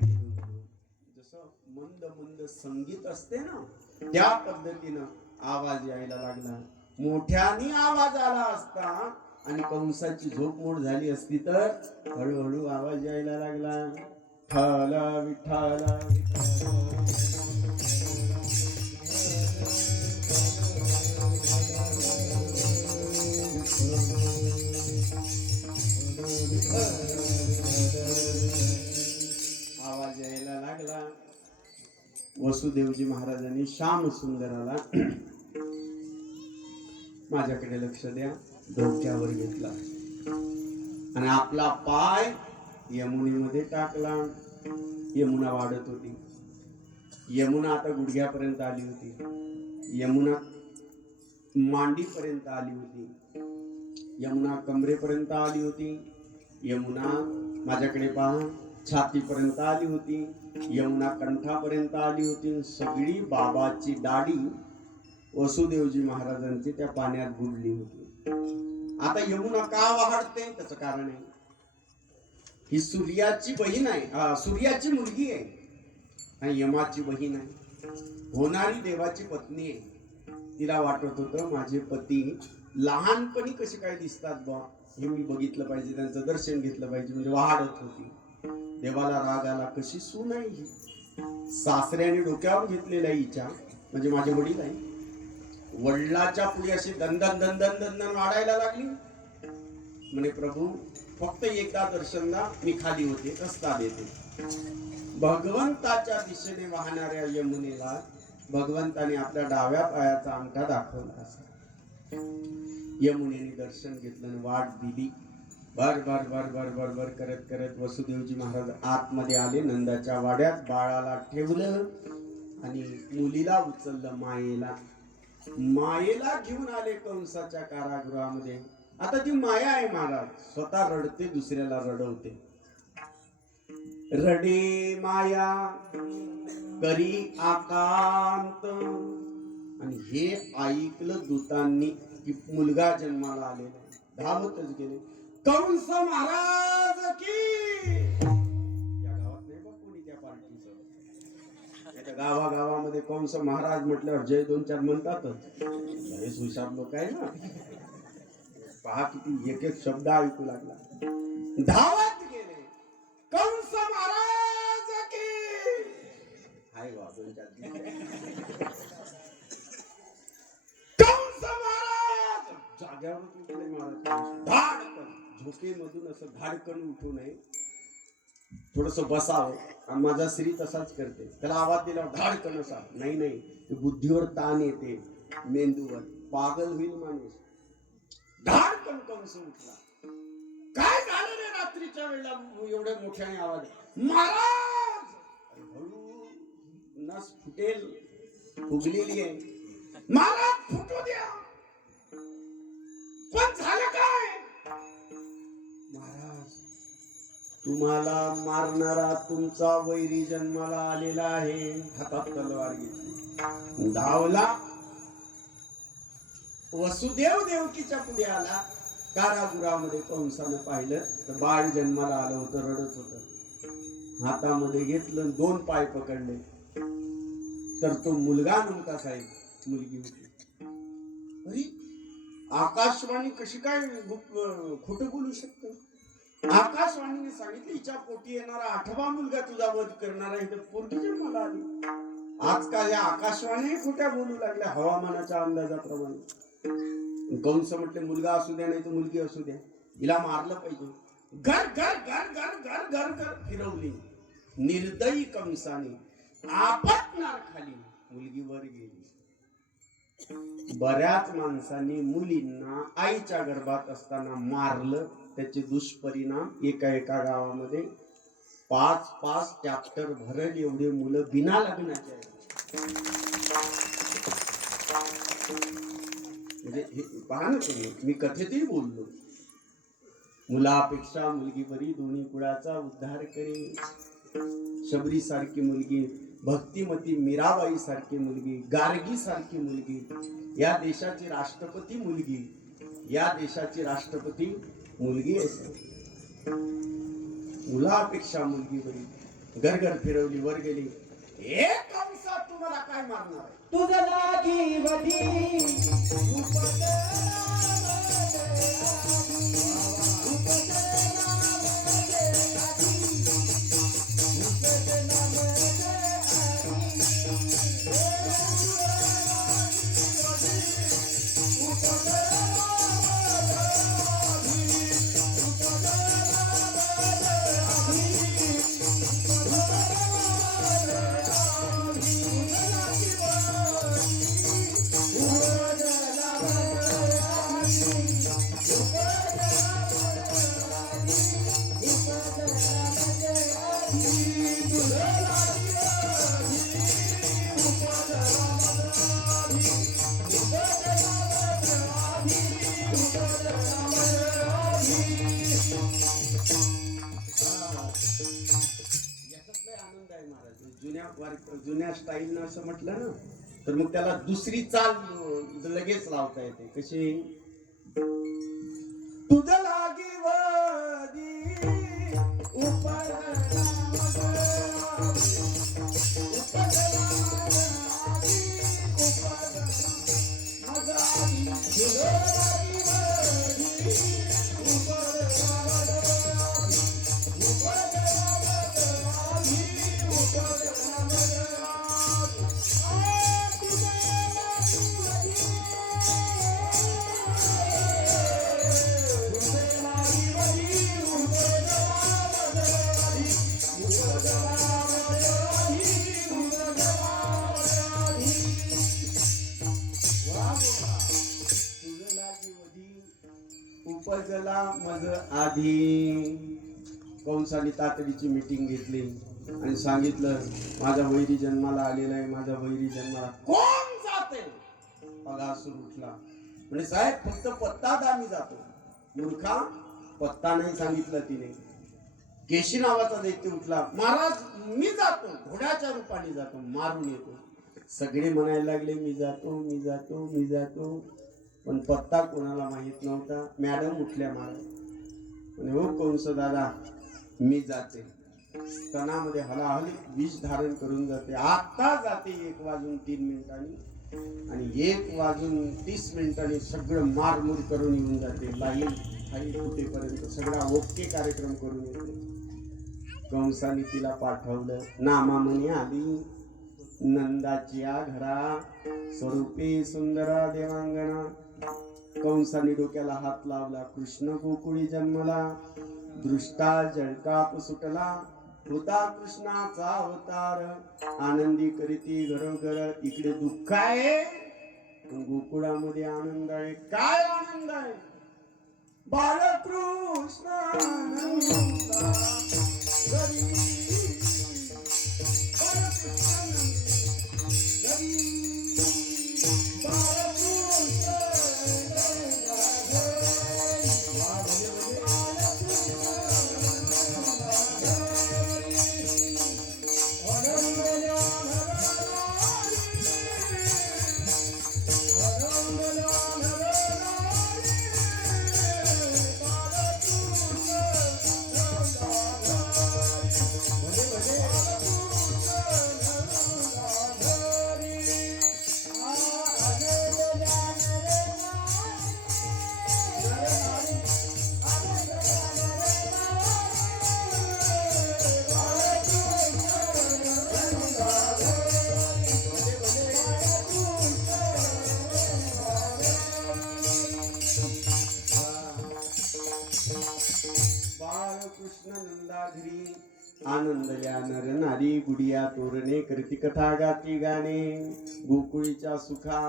ढुडुमढुम, जसं मंद मंद संगीत असते ना, त्या पद्धतीनं आवाज यायला लागला. मोठ्याने आवाज आला असता आणि कंसाची झोप मोड झाली असती तर हळूहळू आवाज यायला लागला. विठ्ठला विठ्ठला आवाज यायला लागला. वसुदेवजी महाराजांनी श्यामसुंदराला माझ्याकडे लक्ष द्या डोक्यावर घेतला आणि आपला पाय यमुनेमध्ये टाकला. यमुना वाढत होती. यमुना आता गुडघ्यापर्यंत आली होती. यमुना मांडीपर्यंत आली होती. यमुना कमरेपर्यंत आली होती. यमुना माझ्याकडे पहा छातीपर्यंत आली होती. यमुना कंठापर्यंत आली होती. सगळी बाबाची दाढी वसुदेवजी महाराजांची त्या पाण्यात बुडली होती. आता यमुना का वाढते त्याचं कारण आहे. ही सूर्याची बहीण आहे, सूर्याची मुलगी आहे आणि यमाची बहीण आहे. होणारी देवाची पत्नी आहे. तिला वाटत होतं माझे पती लहानपणी कसे काय दिसतात बा, हे मी बघितलं पाहिजे, त्यांचं दर्शन घेतलं पाहिजे. म्हणजे वाढत होती. देवाला राग आला, कशी सून आहे ही. सासऱ्याने डोक्यावर घेतलेल्या हिच्या, म्हणजे माझे वडील आहे, वडिलाच्या पुढे अशी दंदन दंदन दंदन वाढायला लागली. म्हणे प्रभू फक्त एकदा दर्शन द्या, मी खाली होते रस्ता देते. भगवंताच्या दिशेने वाहणाऱ्या यमुनेला भगवंताने आपल्या डाव्या पायाचा अंगठा दाखवला. यमुनेने दर्शन घेतलं आणि वाट दिली. भर भर भर भर भर भर करत करत वसुदेवजी महाराज आतमध्ये आले. नंदाच्या वाड्यात बाळाला ठेवलं आणि मुलीला उचललं. मायेला घेऊन आले कंसाच्या कारागृहामध्ये. आता ती माया आहे महाराज, स्वतः रडते, दुसऱ्याला रडवते. रडे माया करी आकांत. आणि हे ऐकलं दूतांनी की मुलगा जन्माला आलेला. धावतच गेले, कंस महाराज की. या गावात नाही बघ कोणी त्या पार्टीचं, आता गावागावामध्ये कंस महाराज म्हटल्यावर जय 2-4 म्हणतातच. बरेच हुशार लोक आहे ना. पहा किती एक एक शब्द ऐकू लागला. धावत गेले कंस महाराज की हाय वा 2-4 कंस महाराज जाग्यावर उठले महाराज. धाडकन झोपेमधून असं धाडकन उठू नये, थोडस बसावं. आणि माझा स्त्री तसाच करते, त्याला आवाज दिल्यावर धाडकन असावं. नाही नाही, ते बुद्धीवर ताण येते, मेंदूवर पागल होईल माणूस. धाडकन कंस उठला. काय झालं रे रात्रीच्या वेळेला एवढ्या मोठ्याने आवाज? महाराज! अरे हळू, नस फुटेल, फुगलेली आहे. महाराज फुटू द्या. पण झालं काय? महाराज, तुम्हाला मारणारा तुमचा वैरी जन्माला आलेला आहे. हातात तलवार घेतली, धावला. वसुदेव देवकीच्या पुढे आला. कारागृहामध्ये कंसानं पाहिलं तर बाळ जन्माला आलं होतं, रडत होतं. हातामध्ये घेतलं, 2 पाय पकडले तर तो मुलगा नव्हता साहेब, मुलगी होती. अरे आकाशवाणी कशी काय खोटं बोलू शकते? आकाशवाणीने सांगितलं हिच्या पोटी येणारा 8वा मुलगा तुझा वध करणारा आहे, तर पोरगी जन्माला आली. आजकाल या आकाशवाणी खोट्या बोलू लागल्या हवामानाच्या अंदाजाप्रमाणे. कंस म्हटले मुलगा असू द्या नाही तर मुलगी असू द्या, हिला मारलं पाहिजे. घर घर घर घर घर घर घर फिरवली. निर्दयी कंसाने आपटणार खाली, मुलगी वर गेली. बऱ्याच माणसांनी मुलींना आईच्या गर्भात असताना मारलं. त्याचे दुष्परिणाम एका एका गावामध्ये 5-5 चॅप्टर भरल एवढे मुलं बिना लग्नाचे आहेत. म्हणजे हे पहा ना तुम्ही, मी कथेतही बोललो. मुलापेक्षा मुलगी बरी, दोन्ही कुळाचा उद्धार करी. शबरी सारखी मुलगी, भक्तिमती मीराबाई सारखी मुलगी, गार्गी सारखी मुलगी, या देशाची राष्ट्रपती मुलगी, या देशाची राष्ट्रपती मुलगी आहे. मुलापेक्षा मुलगी बरी. घर फिरवली, वर गेली. एक कंसा तुम्हाला काय मारणार आहे? तुझं लागी वधी जुन्या स्टाईलनं असं म्हटलं ना तर मग त्याला दुसरी चाल लगेच लावता येते. कशी? तुझं लागी वदी उपर उपजला मज आधी. कंसाने तातडीची मीटिंग घेतली आणि सांगितलं माझा वैरी जन्माला आलेला आहे, माझा वैरी जन्माला. कोण जाते? अगासूर उठला. म्हणजे साहेब फक्त पत्ता दा, मी जातो. मूर्खा, पत्ता नाही सांगितलं तिने. केशी नावाचा दैत्य उठला. महाराज मी जातो, घोड्याच्या रूपाने जातो, मारून येतो. सगळे म्हणायला लागले मी जातो मी जातो मी जातो, पण पत्ता कोणाला माहित नव्हता. मॅडम उठल्या महाराज म्हणे हो कंस दादा मी जाते. स्तनामध्ये हलाहली विष धारण करून जाते. आता जाते 1:03 आणि 1:30 सगळं मारमूर करून येऊन जाते. लाईन खाली फुटेपर्यंत सगळा ओके कार्यक्रम करून येते. कंसाने तिला पाठवलं. नामा म्हणे आली नंदाच्या घरा, स्वरूपे सुंदरा देवांगना. कंसाने डोक्याला हात लावला. कृष्ण गोकुळी जन्मला, दृष्टा जळकाप सुटला. होता कृष्णाचा अवतार, आनंदी करीती घरोघर. इकडे दुःख आहे, गोकुळामध्ये आनंद आहे. काय आनंद आहे? बाळकृष्ण नंदा घरी, बाळकृष्ण नंदा घरी, बाळकृष्ण नंदा घरी. बाळकृष्ण नंदाघरी आनंदया नर नारी. गुडिया तोरणे करती कथा गाती गाणे. गोकुळीच्या सुखा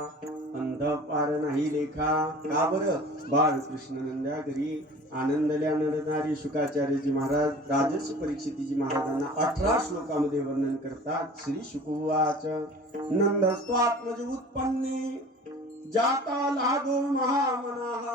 अंधपार नाही लेखा. का बरं? बाळकृष्ण नंदा घरी आनंदल्या नर नारी. शुकाचार्यजी महाराज राजर्षी परीक्षितजी महाराजांना 18 श्लोकामध्ये वर्णन करतात. श्री शुकवाच नंदस्त्व आत्मज उत्पन्ने, जाता लादो महामनाः.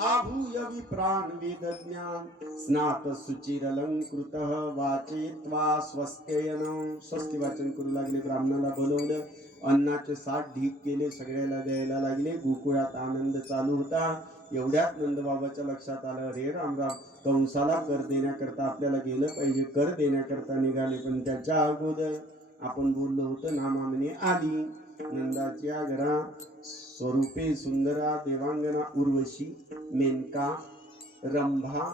आभूय विप्राण वेदज्ञान, स्नात सुचिरलंकृत. वाचेत्वा स्वस्त्ययन. स्वस्ति वाचन करू लागले. ब्राह्मणाला बोलवलं. अन्नाचे 60 ढीक केले. सगळ्याला द्यायला लागले. गोकुळात आनंद चालू होता. एवढ्यात नंदबाबाच्या लक्षात आलं, रे रामराम, कंसाला कर देण्याकरता आपल्याला गेलं पाहिजे. कर देण्याकरता निघाले, पण त्याच्या अगोदर आपण बोललो होतं नामामने आली. नंदाच्या घरा स्वरूपे सुंदरा देवांगना. उर्वशी, मेनका, रंभा,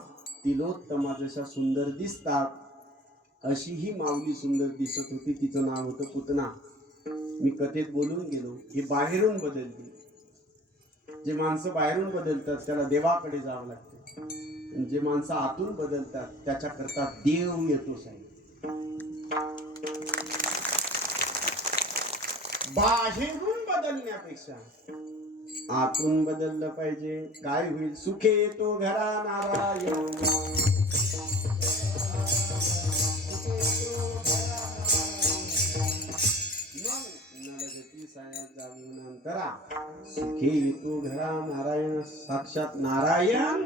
तिलोत्तमा जशा सुंदर दिसतात अशी ही माऊली सुंदर दिसत होती. तिचं नाव होतं पुतना. मी कथेत बोलून गेलो. ही बाहेरून बदलली. जे माणसं बाहेरून बदलतात त्याला देवाकडे जावं लागते. जे माणसं आतून बदलतात त्याच्याकरता देव येतो साहेब. बाहेरून बदलण्यापेक्षा आतून बदललं पाहिजे. काय होईल? सुखे येतो घरा नारायण. सुखे येतो घरा नारायण. साक्षात नारायण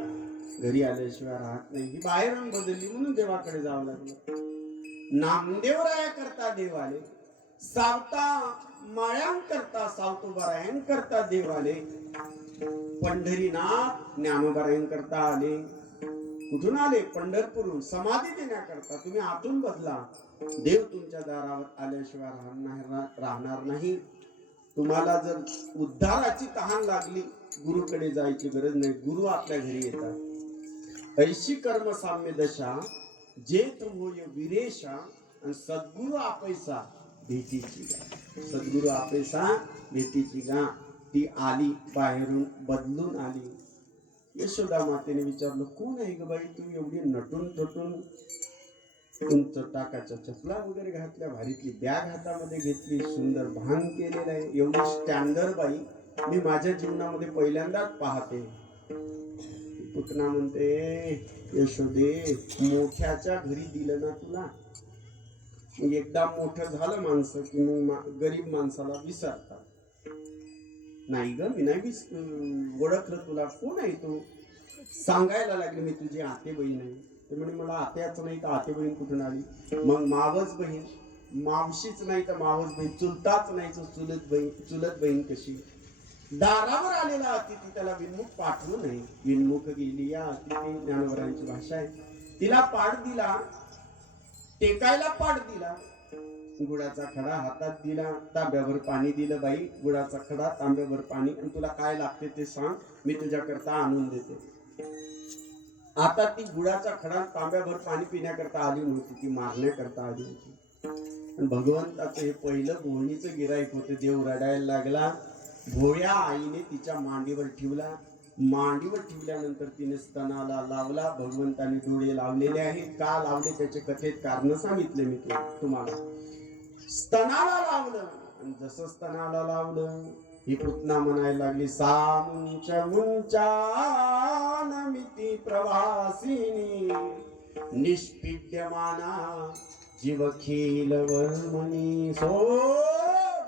घरी आल्याशिवाय राहत नाही. ही बाहेरून बदलली म्हणून देवाकडे जावं लागलं. नामदेवराया करता देव आले. सावता माळ्यांकरता सावतोबारायांकरता देव आले. पंढरीनाथ ज्ञानोबारायांकरता आले. कुठून आले? पंढरपूरहून. समाधी देण्याकरता. तुम्ही आतून बदला. देव तुमच्या दारावर आल्याशिवाय राहणार नाही. तुम्हाला जर उद्धाराची तहान लागली, गुरुकडे जायची गरज नाही. गुरु आपल्या घरी येतात. ऐशी कर्म साम्य दशा, जेत होय विरेशा. आणि सद्गुरु आपैसा भेटीची गा. सद्गुरु आपैसा भेटीची गा. ती आली, बाहेरून बदलून आली. यशोदा मातेने विचारलं, कोण आहे ग बाई तू? एवढी नटून थटून, तुमचं टाकाच्या चपला वगैरे घातल्या, भारीतली बॅग हातामध्ये घेतली, सुंदर भान केलेलं आहे. एवढी स्टँडर्ड बाई मी माझ्या जीवनामध्ये पहिल्यांदाच पाहते. पुतना म्हणते, यशोदे, मोठ्याच्या घरी दिलं ना तुला. एकदा मोठं झालं माणसं की मग गरीब माणसाला विसरतात. नाही ग, मी नाही ओळखलं तुला. कोण आहे तू? सांगायला लागले, मी तुझी आते बहीण आहे. ते म्हणे, मला आत्याच नाही तर आते बहीण कुठून आली? मग मावस बहीण, मावशीच नाही तर मावस बहीण, चुलताच नाही तर चुलत बहीण कशी? दारावर आलेला अतिथी त्याला विनमुख पाठवू नये. विनमुख गेली या अतिथी, ज्ञानोबरांची भाषा आहे. तिला पाठ दिला टेकायला पाठ दिला, गुळाचा खडा हातात दिला, तांब्यावर पाणी दिलं. बाई गुळाचा खडा, तांब्यावर पाणी, आणि तुला काय लागते ते सांग, मी तुझ्याकरता आणून देते. आता ती गुळाचा खडा तांब्याभर पाणी पिण्याकरता आली नव्हती, ती मारण्याकरता आली होती. आणि भगवंताचं हे पहिलं भोवणीचं गिराईक होते. देव रडायला लागला. भोळ्या आईने तिच्या मांडीवर ठेवला. मांडीवर ठेवल्यानंतर तिने स्तनाला लावला. भगवंताने डोळे लावलेले आहेत. का लावले त्याचे कथेत कारण सांगितले मी तुम्हाला. स्तनाला लावलं, आणि जसं स्तनाला लावलं ही पुतना म्हणायला लागली, सामुंच मुंचानमिती प्रवासिनी निष्पीड्यमाना जीवखील वर्मणी. सोड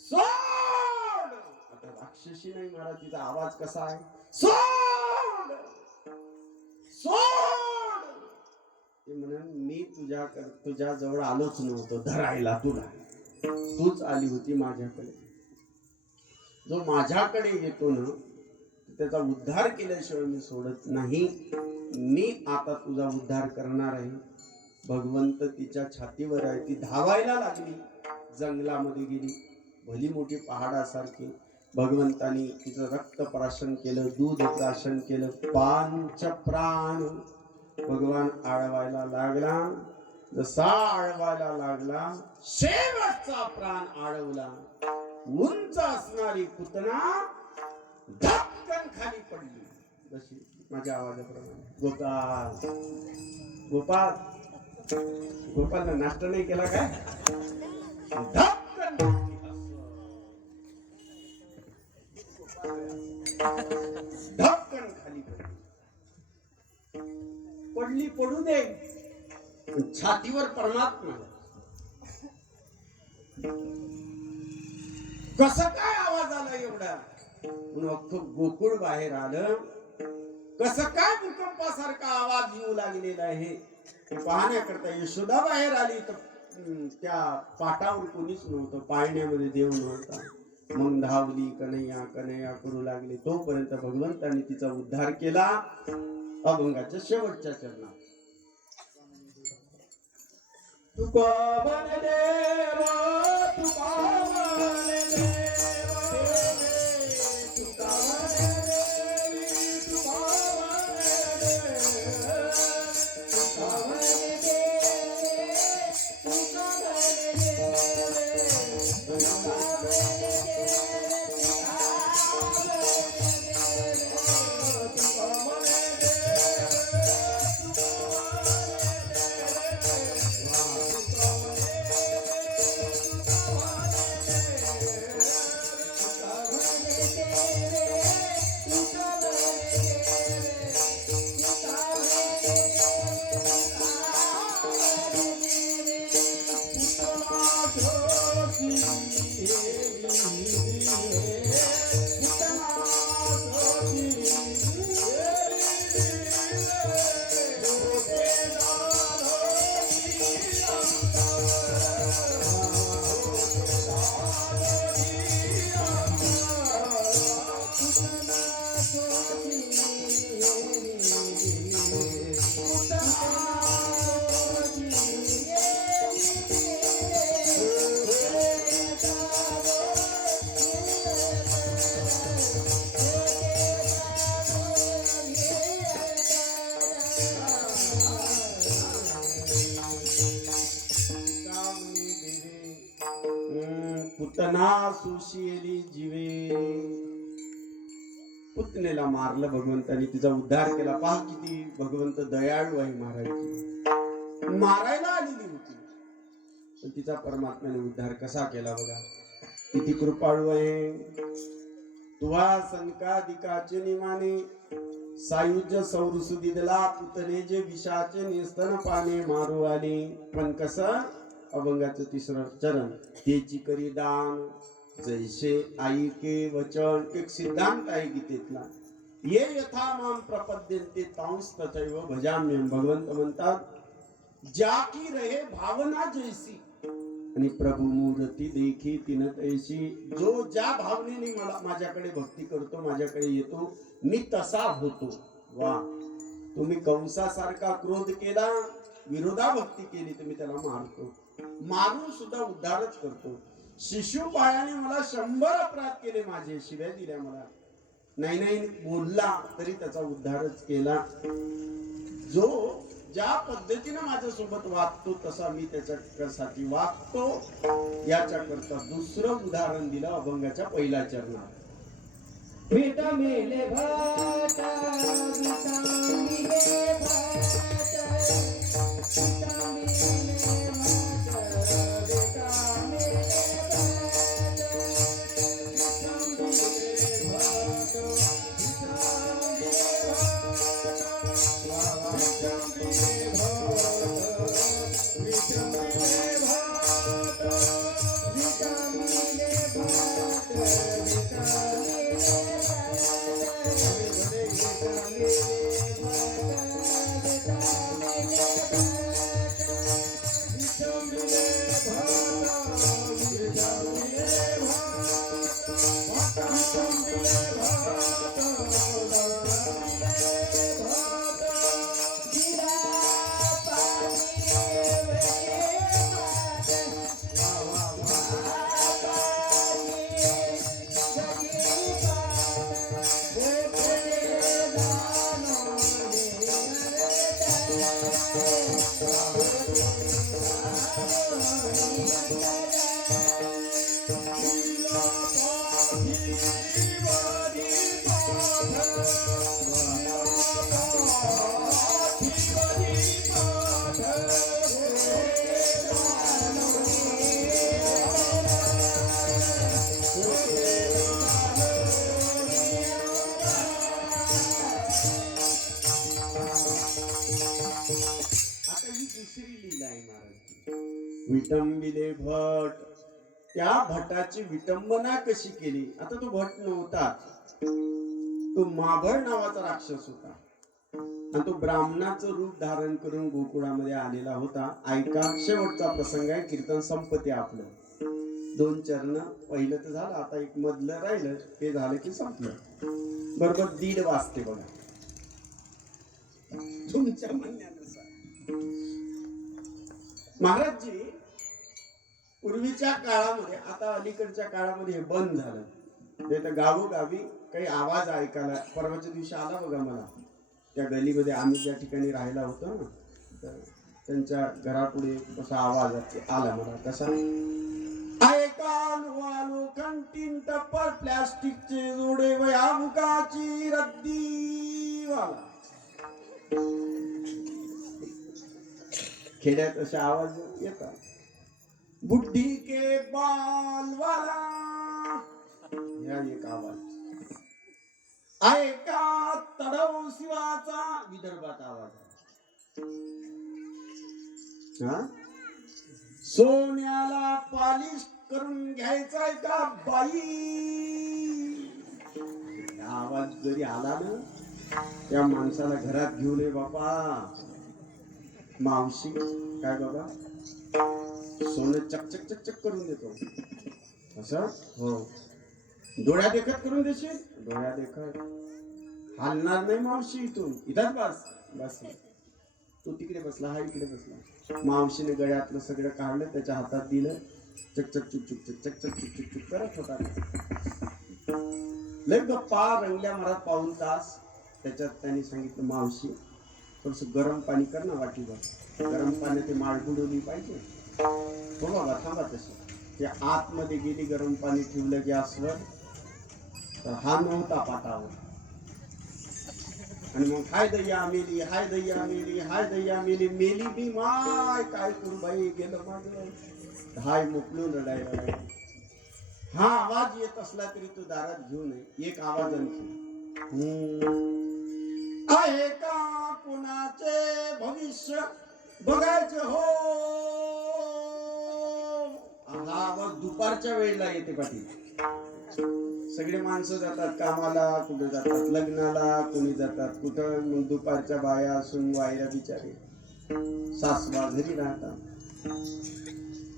सोड. आता राक्षसी नाही महाराज, तिचा आवाज कसा आहे, सोड सोड. ते म्हणून मी तुझ्या जवळ आलोच नव्हतो धरायला तुला, तूच आली होती माझ्याकडे. जो माझ्याकडे येतो ना त्याचा उद्धार केल्याशिवाय मी सोडत नाही. मी आता तुझा उद्धार करणार आहे. भगवंत तिच्या छातीवर आहे. ती धावायला लागली, जंगलामध्ये गेली, भली मोठी पहाडासारखी. भगवंतानी तिचं रक्त प्राशन केलं, दूध प्राशन केलं, पांच प्राण. भगवान आळवायला लागला. जसा आळवायला लागला, शेवटचा प्राण आळवला. उंच असणारी पुतना धक्कन खाली पडली, जशी माझ्या आवाजाप्रमाणे. गोपाल गोपाल गोपालनं नाश्ता नाही केला काय, धक्कन धक्कन खाली पडली. पडू दे, छातीवर परमात्मा. कसं काय आवाज आला एवढा, म्हणून अख्खं गोकुळ बाहेर आलं. कसं काय भूकंपासारखा आवाज येऊ लागलेला आहे हे पाहण्याकरता यशोदा बाहेर आली. तर त्या पाटावर कोणीच नव्हतं, पाळण्यामध्ये देव नव्हता. मग धावली, कन्हैया कन्हैया करू लागले. तोपर्यंत भगवंताने तिचा उद्धार केला अभंगाच्या शेवटच्या चरणात. तू पावन देव, तू पावन देव, तू पावन देवी, तू पावन देव, तू पावन देव, तू पावन देव, तू पावन पुतना सुशीली जीवे. पुतनेला मारलं भगवंतानी, तिचा उद्धार केला. पहा किती भगवंत दयाळू आहे महाराज. मारायला आलेली होती पण तिचा परमात्म्याने उद्धार कसा केला बघा, किती कृपाळू आहे. तुवा संकादिकाचे निमाने सायुज्य सौरसुदी दिला, पुतने जे विषाचे निस्तन पाने मारू आले. पण कसं, अभंगाचं तिसरं चरण, तेची करी दान जैसे आई के वचन. एक सिद्धांत आहे गीतेतला, ये यथा माम प्रपद्यन्ते तांस तथैव भजाम्यहम्. भगवंत म्हणतात ज्या की रहे भावना जैसी आणि प्रभू मूर्ती देखी तिन तैसी. जो ज्या भावनेने मला माझ्याकडे भक्ती करतो, माझ्याकडे येतो, मी तसा होतो. वा, तुम्ही कंसासारखा क्रोध केला, विरोधाभक्ती केली तर मी त्याला मारतो, मारून सुद्धा उद्धारच करतो. शिशुपाळाने मला 100 अपराध केले, माझे शिव्या दिल्या मला, नाही नाही बोलला तरी त्याचा उद्धारच केला. जो ज्या पद्धतीने माझ्यासोबत वागतो तसा मी त्याच्यासाठी वागतो. याच्याकरता दुसरं उदाहरण दिलं अभंगाच्या पहिल्या चरणात. विटमिले भट विटमिले भट विटमिले भट विटमिले विटंबिले भट. त्या भटाची विटंबना कशी केली. आता तो भट नव्हता, तो माभळ नावाचा राक्षस होता आणि तो ब्राह्मणाचं रूप धारण करून गोकुळामध्ये आलेला होता. ऐका, शेवटचा प्रसंग आहे, कीर्तन संपते आपलं. 2 चरण पहिलं तर झालं, आता एक मधलं राहिलं, ते झालं की संपलं. बरोबर 1:30 वाजते बघा तुमच्या म्हणण्यानुसार. महाराजजी पूर्वीच्या काळामध्ये, आता अलीकडच्या काळामध्ये हे बंद झालं, ते तर गावोगावी काही आवाज ऐकायला. परवाच्या दिवशी आला बघा मला, त्या गलीमध्ये आम्ही ज्या ठिकाणी राहायला होतो ना, तर त्यांच्या घरापुढे कसा आवाज आला मला. कसा ऐकालो कंटीन टप्पर प्लास्टिकचे जोडे वया मुकाची रद्दी वाला. खेड्यात असे आवाज येतात. बुड्ढी के बाल वाला, या एक आवाज. ऐका तडव शिवाचा, विदर्भात आवाज. हा, सोन्याला पॉलिश करून घ्यायचाय का बाई. आवाज जरी आला ना, त्या माणसाला घरात घेऊन ये बाबा. मावशी काय बाबा, सोनं चकचक चकचक करून देतो असं. हो, डोळ्या देखत करून देशील, डोळ्या देखत. हालणार नाही मावशी इथून, इथंच बस बस. तो तिकडे बसला, हा इकडे बसला. मावशीने गळ्यातलं सगळं काढलं, त्याच्या हातात दिलं. चकचक चुक चुक चकचक चुक चुक चुक करत होता. लय गप्पा रंगल्या मारात पाऊण तास. त्याच्यात त्यांनी सांगितलं, मावशी थोडस गरम पाणी कर ना वाटीवर. गरम पाणी ते माळ बुडवली पाहिजे. हो बाबा थांबा. तशी ते आतमध्ये गेली, गरम पाणी ठेवलं गॅसवर, तर हा नव्हता पाटावर. आणि मग हाय दैया मेली, हाय दैया मेली, हाय दैया मेली. मेली मी माय, काय करू बाई, गेलं माझं. हाय मोकळून रडायला लागला. हा आवाज येत असला तरी तो दारात घेऊ नये. एक आवाज आणखी आहे का कुणाचे भविष्य बघायचे हो. हा आवाज दुपारच्या वेळेला येते पाठी. सगळे माणसं जातात कामाला, कुठे जातात लग्नाला, कोणी जातात कुठं. मग दुपारच्या बाया असून वायरा बिचारे सासवा घरी राहतात.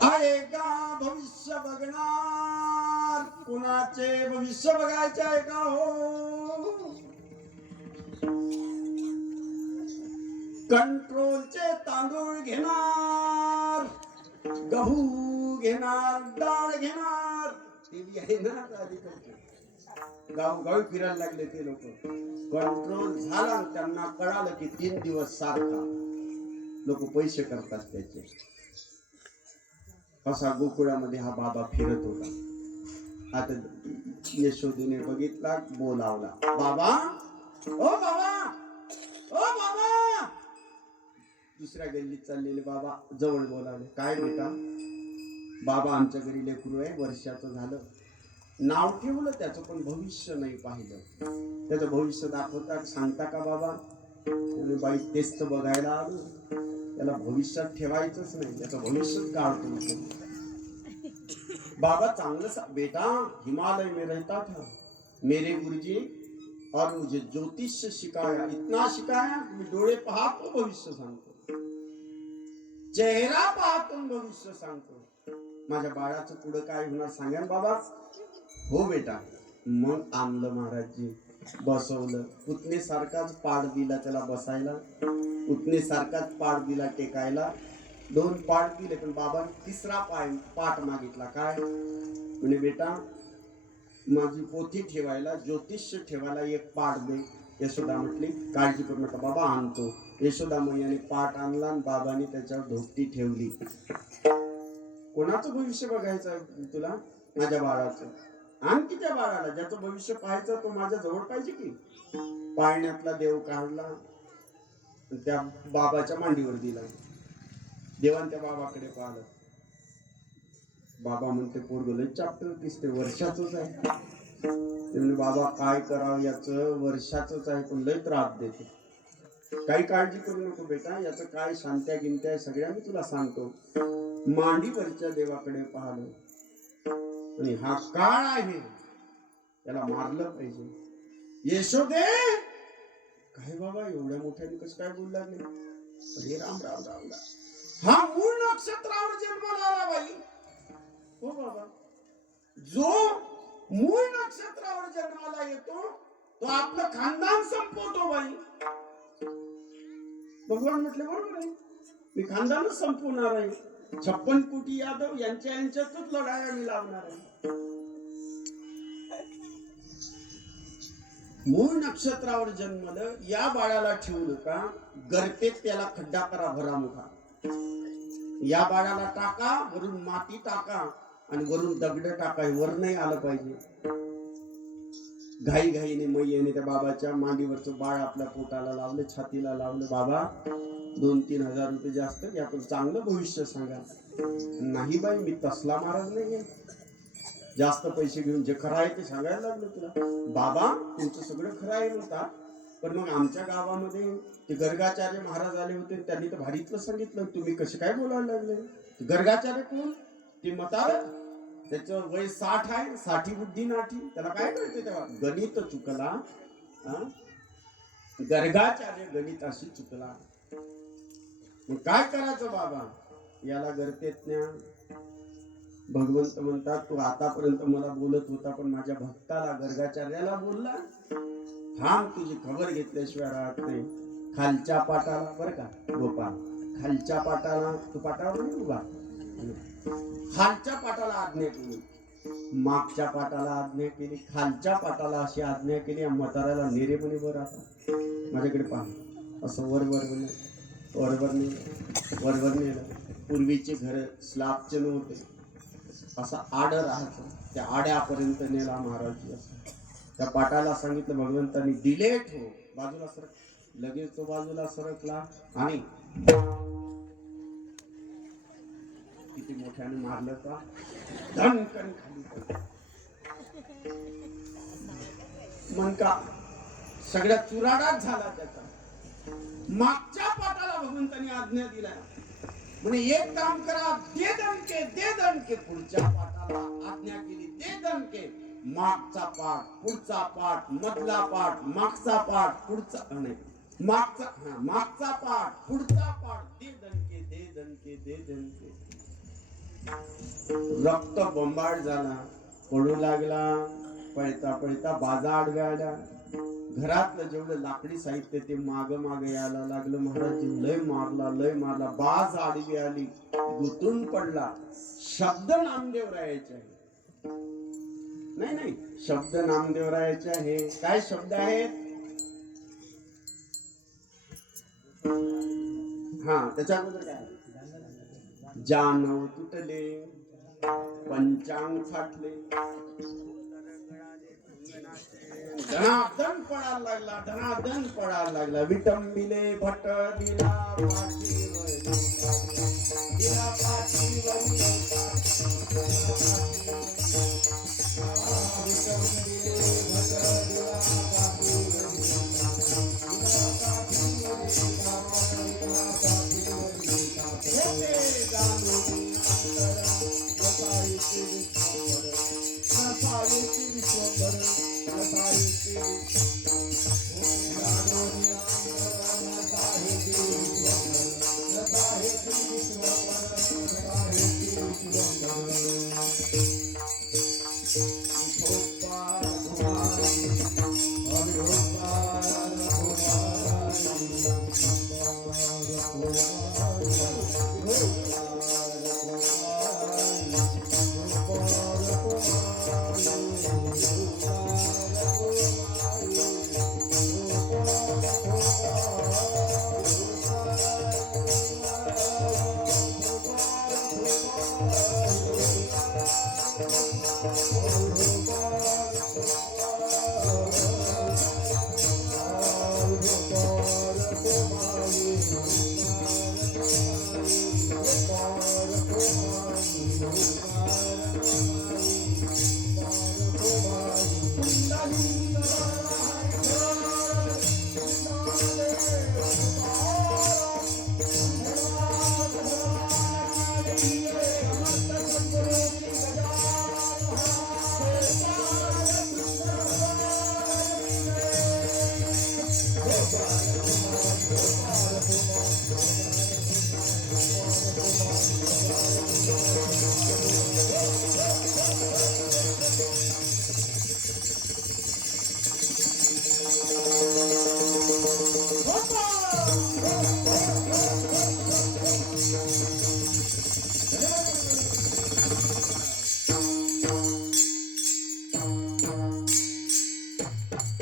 आहे का भविष्य बघणार, कुणाचे भविष्य बघायचे आहे का हो. कंट्रोलचे तांदूळ घेणार, गहू घेणार, डाळ घेणार. ते बी आहे ना आता अलीकडचे. गावगावी फिरायला लागले ते लोक. कंट्रोल झाला, त्यांना कळालं की 3 दिवस सारखा लोक पैसे करतात त्याचे. असा गोकुळामध्ये हा बाबा फिरत होता. आता यशोदेने बघितला, बोलावला, बाबा, ओ बाबा, ओ बाबा. दुसऱ्या गल्लीत चाललेले बाबा जवळ बोलावले, काय बेटा? बाबा, आमच्या घरी लेकरू आहे, वर्षाचं झालं, नाव ठेवलं त्याचं, पण भविष्य नाही पाहिलं. त्याचं भविष्य दाखवता सांगता का बाबा? बाई, तेच तर बघायला आलो, त्याला भविष्यात ठेवायचंच नाही, त्याचं भविष्यच काढतो. बाबा चांगलं बेटा, हिमालय में रहता था, मेरे गुरुजी और मुझे ज्योतिष शिकाया, इतना शिकाया, मी डोळे पाहतो भविष्य सांगतो, चेहरा पाहतो भविष्य सांगतो. माझ्या बाळाचं पुढे काय होणार सांगा बाबा. हो बेटा. मग आणलं महाराजजी, बसवलं. पुतणे सारखाच पाड दिला त्याला बसायला, पुतणे सारखाच पाड दिला टेकायला. 2 पाठ दिले, पण बाबा तिसरा पाठ मागितला. काय म्हणे? बेटा, माझी पोथी ठेवायला, ज्योतिष ठेवायला 1 पाठ दे. यशोदा म्हटली, काळजी करू नका बाबा, आणतो. यशोदा मैयाने पाठ आणला आणि बाबांनी त्याच्यावर धोपटी ठेवली. कोणाचं भविष्य बघायचं आहे तुला? माझ्या बाळाचं. आणखी त्या बाळाला ज्याचं भविष्य पाहायचं तो माझ्या जवळ पाहिजे की. पाळण्यातला देव काढला, त्या बाबाच्या मांडीवर दिला. देवान त्या बाबाकडे पाहिलं. बाबा म्हणते, पोरगं लय चाप्टर दिसते, वर्षाचंच आहे. ते म्हणे, बाबा काय करावं, याचं वर्षाचंच आहे पण लय त्रास देते. काही काळजी करू नको बेटा, याचं काय शांत्या गिंत्या आहे सगळ्या मी तुला सांगतो. मांडीवरच्या देवाकडे पाहिलं, आणि हा काळ आहे, याला मारलं पाहिजे. यशोदे, काय बाबा एवढ्या मोठ्याने कसं काय बोलू लागले? अरे राम राम राम राम. हा मूळ नक्षत्रावर जन्माला आला बाई. हो बाबा, जो मूळ नक्षत्रावर जन्माला येतो तो आपलं खानदान संपवतो बाई. भगवान म्हटले, बरोबर आहे, मी खानदानच संपवणार आहे. 56 कोटी यादव यांच्यातच लढाया मी लावणार आहे. मूळ नक्षत्रावर जन्मलं, या बाळाला ठेवलं का गर्तेत त्याला खड्डा करा भरा मोठा. या बाळाला टाका, वरून माती टाका आणि वरून दगड टाका, वर नाही आलं पाहिजे. घाई घाईने मैयाने त्या बाबाच्या मांडीवरचं बाळ आपल्या पोटाला लावलं, छातीला लावलं. बाबा, 2-3 हजार रुपये जास्त घ्या, पण चांगलं भविष्य सांगा. नाही बाई, मी तसला महाराज नाहीये, जास्त पैसे घेऊन जे खरं आहे ते सांगायला लागलो तुला. बाबा, तुमचं सगळं खरं आहे म्हणता, पण मग आमच्या गावामध्ये ते गर्गाचार्य महाराज आले होते, त्यांनी तर भारीतलं सांगितलं, तुम्ही कसे काय बोलायला लागले? गर्गाचार्य कोण? ते म्हातारं, त्याचं वय 60 आहे, 60 बुद्धी नाठी, त्याला काय कळते तेव्हा? गणित चुकला. गर्गाचार्य गणिताशी चुकला. मग काय करायचं बाबा? याला गर्तेत न्या. भगवंत म्हणतात, तू आतापर्यंत मला बोलत होता, पण माझ्या भक्ताला गर्गाचार्याला बोलला. थांब, तुझी खबर घेतल्याशिवाय राहत नाही. खालच्या पाटाला, बरं का गोपाल, खालच्या पाटाला, तू पाटावर नाही उभा, खालच्या पाटाला आज्ञा केली, मागच्या पाटाला आज्ञा केली, खालच्या पाटाला अशी आज्ञा केली. म्हाताऱ्याला नेरे म्हणे, वर आता माझ्याकडे पहा. असं वरवर नेलं. पूर्वीचे घर स्लॅबचे नव्हते, असा आड राहायचं, त्या आड्यापर्यंत नेला महाराज. त्या पाटाला सांगितलं भगवंतांनी, डिलेट हो, बाजूला सरक. लगेच तो बाजूला सरकला आणि किती मोठ्याने मारलं का, धनकन खाली पडलं. मनका सगळ्या चुराडाच झाला त्याचा. मागच्या पाटाला भगवंतांनी आज्ञा दिला, म्हणे एक काम करा, दे दणके. पुढच्या पाटाला आज्ञा केली, दे दणके. मागचा पाठ, पुढचा पाठ, मधला पाठ, मागचा पाठ, पुढचा नाही, मागचा पाठ, पुढचा पाठ, दे दणके. रक्त बंबाड झाला, पडू लागला. पळता बाजा आडव्या आल्या. घरातलं जेवढं लाकडी साहित्य ते माग माग यायला लागलं. महाराज लय मारला बाज आडवी आली, गुतून पडला. शब्द नामदेवरायाचे आहे. नाही शब्द नामदेवरायाचे आहे. काय शब्द आहेत? हा त्याच्या अगोदर काय? जानव तुटले, पंचांग फाटले, धनादन पडायला लागला. विटंबिले भट दिला पाठीवर, दिला पाठीवर, विटंबिले भट दिला पाठीवर, दिला पाठीवर, होते जाणून अंतर, रसायची विश्वंभर, रसायची विश्वंभर, रसायची जाणून अंतर, रसायची विश्वंभर, रसायची विश्वंभर, रसायची विश्वंभर. विठोबा रघुराई,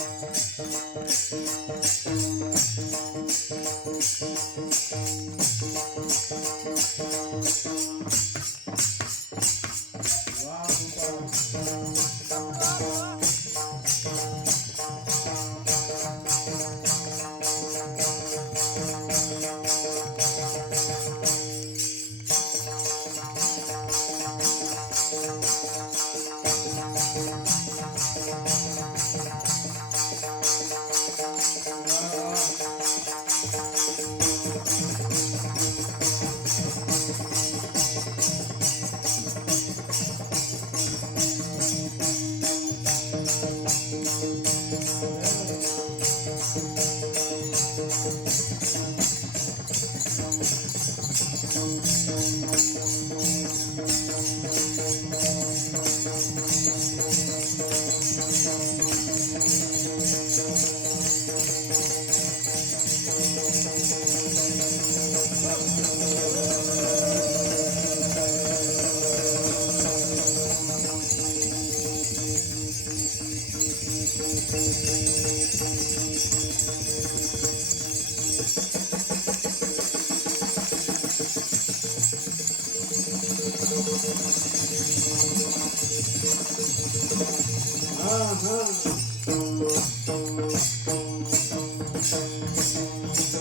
विठोबा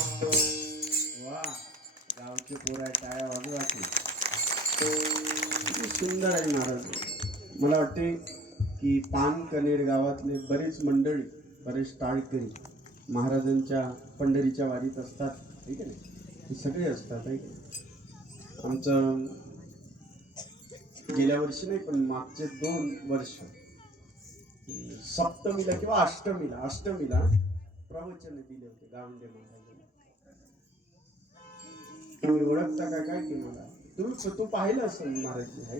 सुंदर आहे महाराज. मला वाटते की पानकनेर गावातले बरेच मंडळी, बरेच टाळकरी महाराजांच्या पंढरीच्या वारीत असतात, ठीक आहे ना, हे सगळे असतात, आहे की आमचं गेल्या वर्षी नाही पण मागचे 2 वर्ष सप्तमीला किंवा अष्टमीला प्रवचन दिले होते गावंडे महाराजांनी. तुम्ही ओळखता का काय की मला? तू पाहिलं असेल महाराज आहे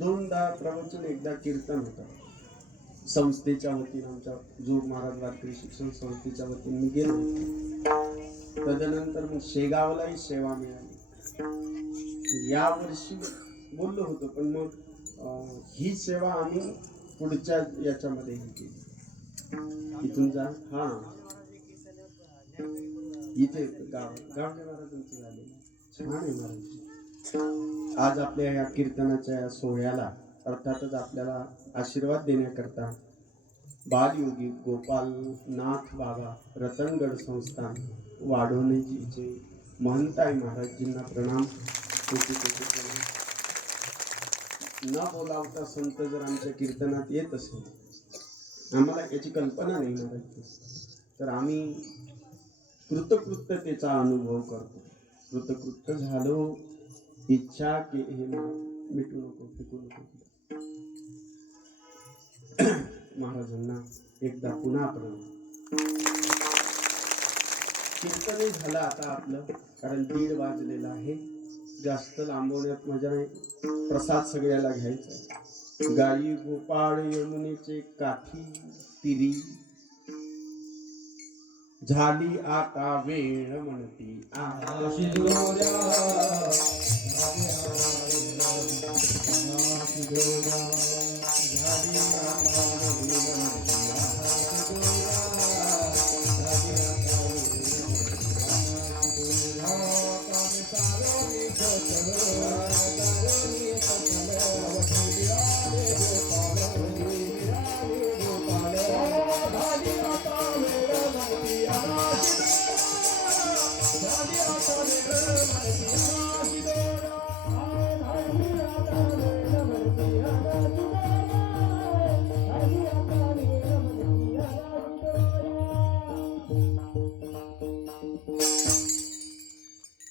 2दा प्रवचन, एकदा कीर्तन होतं. संस्थेच्या वतीनं आमच्या जोग महाराज वारकरी शिक्षण संस्थेच्या वतीने मी गेलो. तदनंतर मग शेगावलाही सेवा मिळाली. या वर्षी बोललो होतो पण मग ही सेवा आम्ही पुढच्या याच्यामध्ये केली. इथून जा हा इथे गावडे महाराजांचं झालेलं छान आहे महाराज. आज आपल्या या कीर्तनाच्या या सोहळ्याला अर्थातच आपल्याला आशीर्वाद देण्याकरता बालयोगी गोपालनाथ बाबा रतनगड संस्थान वाढवण्याचे महंताई महाराजजींना प्रणाम. कोटी प्रणाम. न बोलावता संत जर आमच्या कीर्तनात येत असेल, आम्हाला याची कल्पना नाही महाराज, तर आम्ही कृतकृत्यतेचा अनुभव करतो. कृतकृत्य झालो, इच्छा की हे मिटू नको, फेकू नको. महाराजांना एकदा पुन्हा प्रणाम. कीर्तनही झालं आता आपलं, कारण 1:30 वाजलेला आहे. जास्त लांबवण्यात मजा नाही. प्रसाद सगळ्याला घ्यायचा. गाई गोपाळ यमुनेचे काठी तिरी, झाली आता वेळ म्हणती आशी दोऱ्या.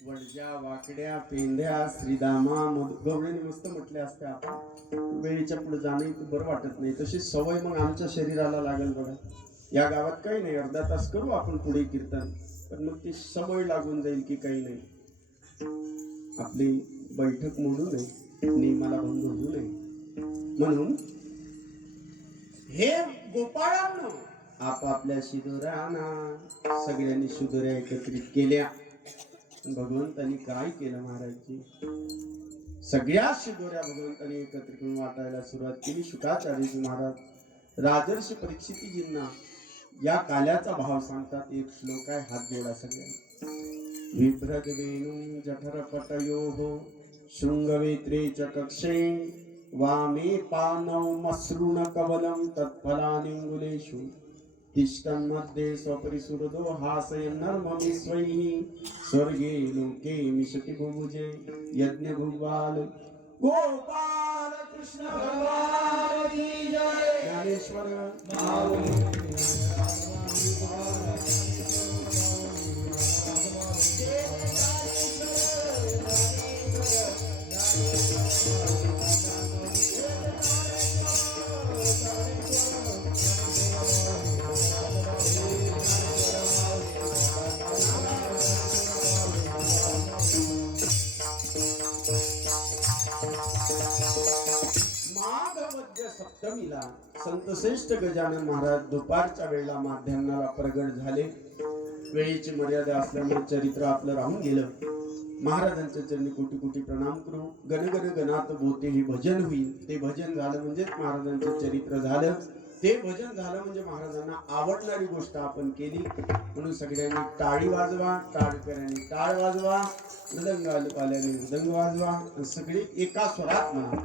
वडज्या वाकड्या पेंड्या श्रीदामा गवळीने मस्त म्हटले असते. आपण वेळीच्या पुढे जाणं बरं वाटत नाही. तशी सवय मग आमच्या शरीराला लागेल बघा. या गावात काही नाही, अर्धा तास करू आपण पुढे कीर्तन, पण मग ती सवय लागून जाईल की काही नाही. आपली बैठक मोडू नये, नियमाला भंग होऊ नये म्हणून हे गोपाळांनो आपापल्या शिदोऱ्यांना सगळ्यांनी शिदोऱ्या एकत्रित केल्या. भगवंतानी काय केलं महाराजजी? सगळ्या शिदोऱ्या भगवंतानी एकत्रित करून वाटायला सुरुवात केली. शुकाचार्यजी महाराज राजर्षी परीक्षितीजींना या काल्याचा भाव सांगतात. एक श्लोक आहे, हात जोडा सगळ्यांना. विभ्रज वेणू जठर पटयोः शृंगवेत्रे च कक्षे वामे पानौ मसृण कवलं तत्फलानिंगुलेषु तिष्ठन् मध्ये स्वपरिसुरदो हासयन्नर्ममेश्वैः स्वर्गे लोके मिशति बुभुजे यज्ञ भुग्वाल गोपाल कृष्ण भगवान की जय. ज्ञानेश्वर सप्तमीला संत श्रेष्ठ गजानन महाराज दुपारच्या वेळेला माध्यान्हाला प्रगट झाले. वेळेची मर्यादा असल्यामुळे चरित्र आपलं राहून गेलं. महाराजांच्या चरणी कोटी कोटी प्रणाम करू. गणगण गणात बोते हे भजन होईल. ते भजन झालं म्हणजेच महाराजांचं चरित्र झालं. ते भजन झालं म्हणजे महाराजांना आवडणारी गोष्ट आपण केली. म्हणून सगळ्यांनी टाळी वाजवा, टाळकऱ्यांनी टाळ वाजवा, मृदंगवाल्याने मृदंग वाजवा, सगळे एका स्वरात म्हणा.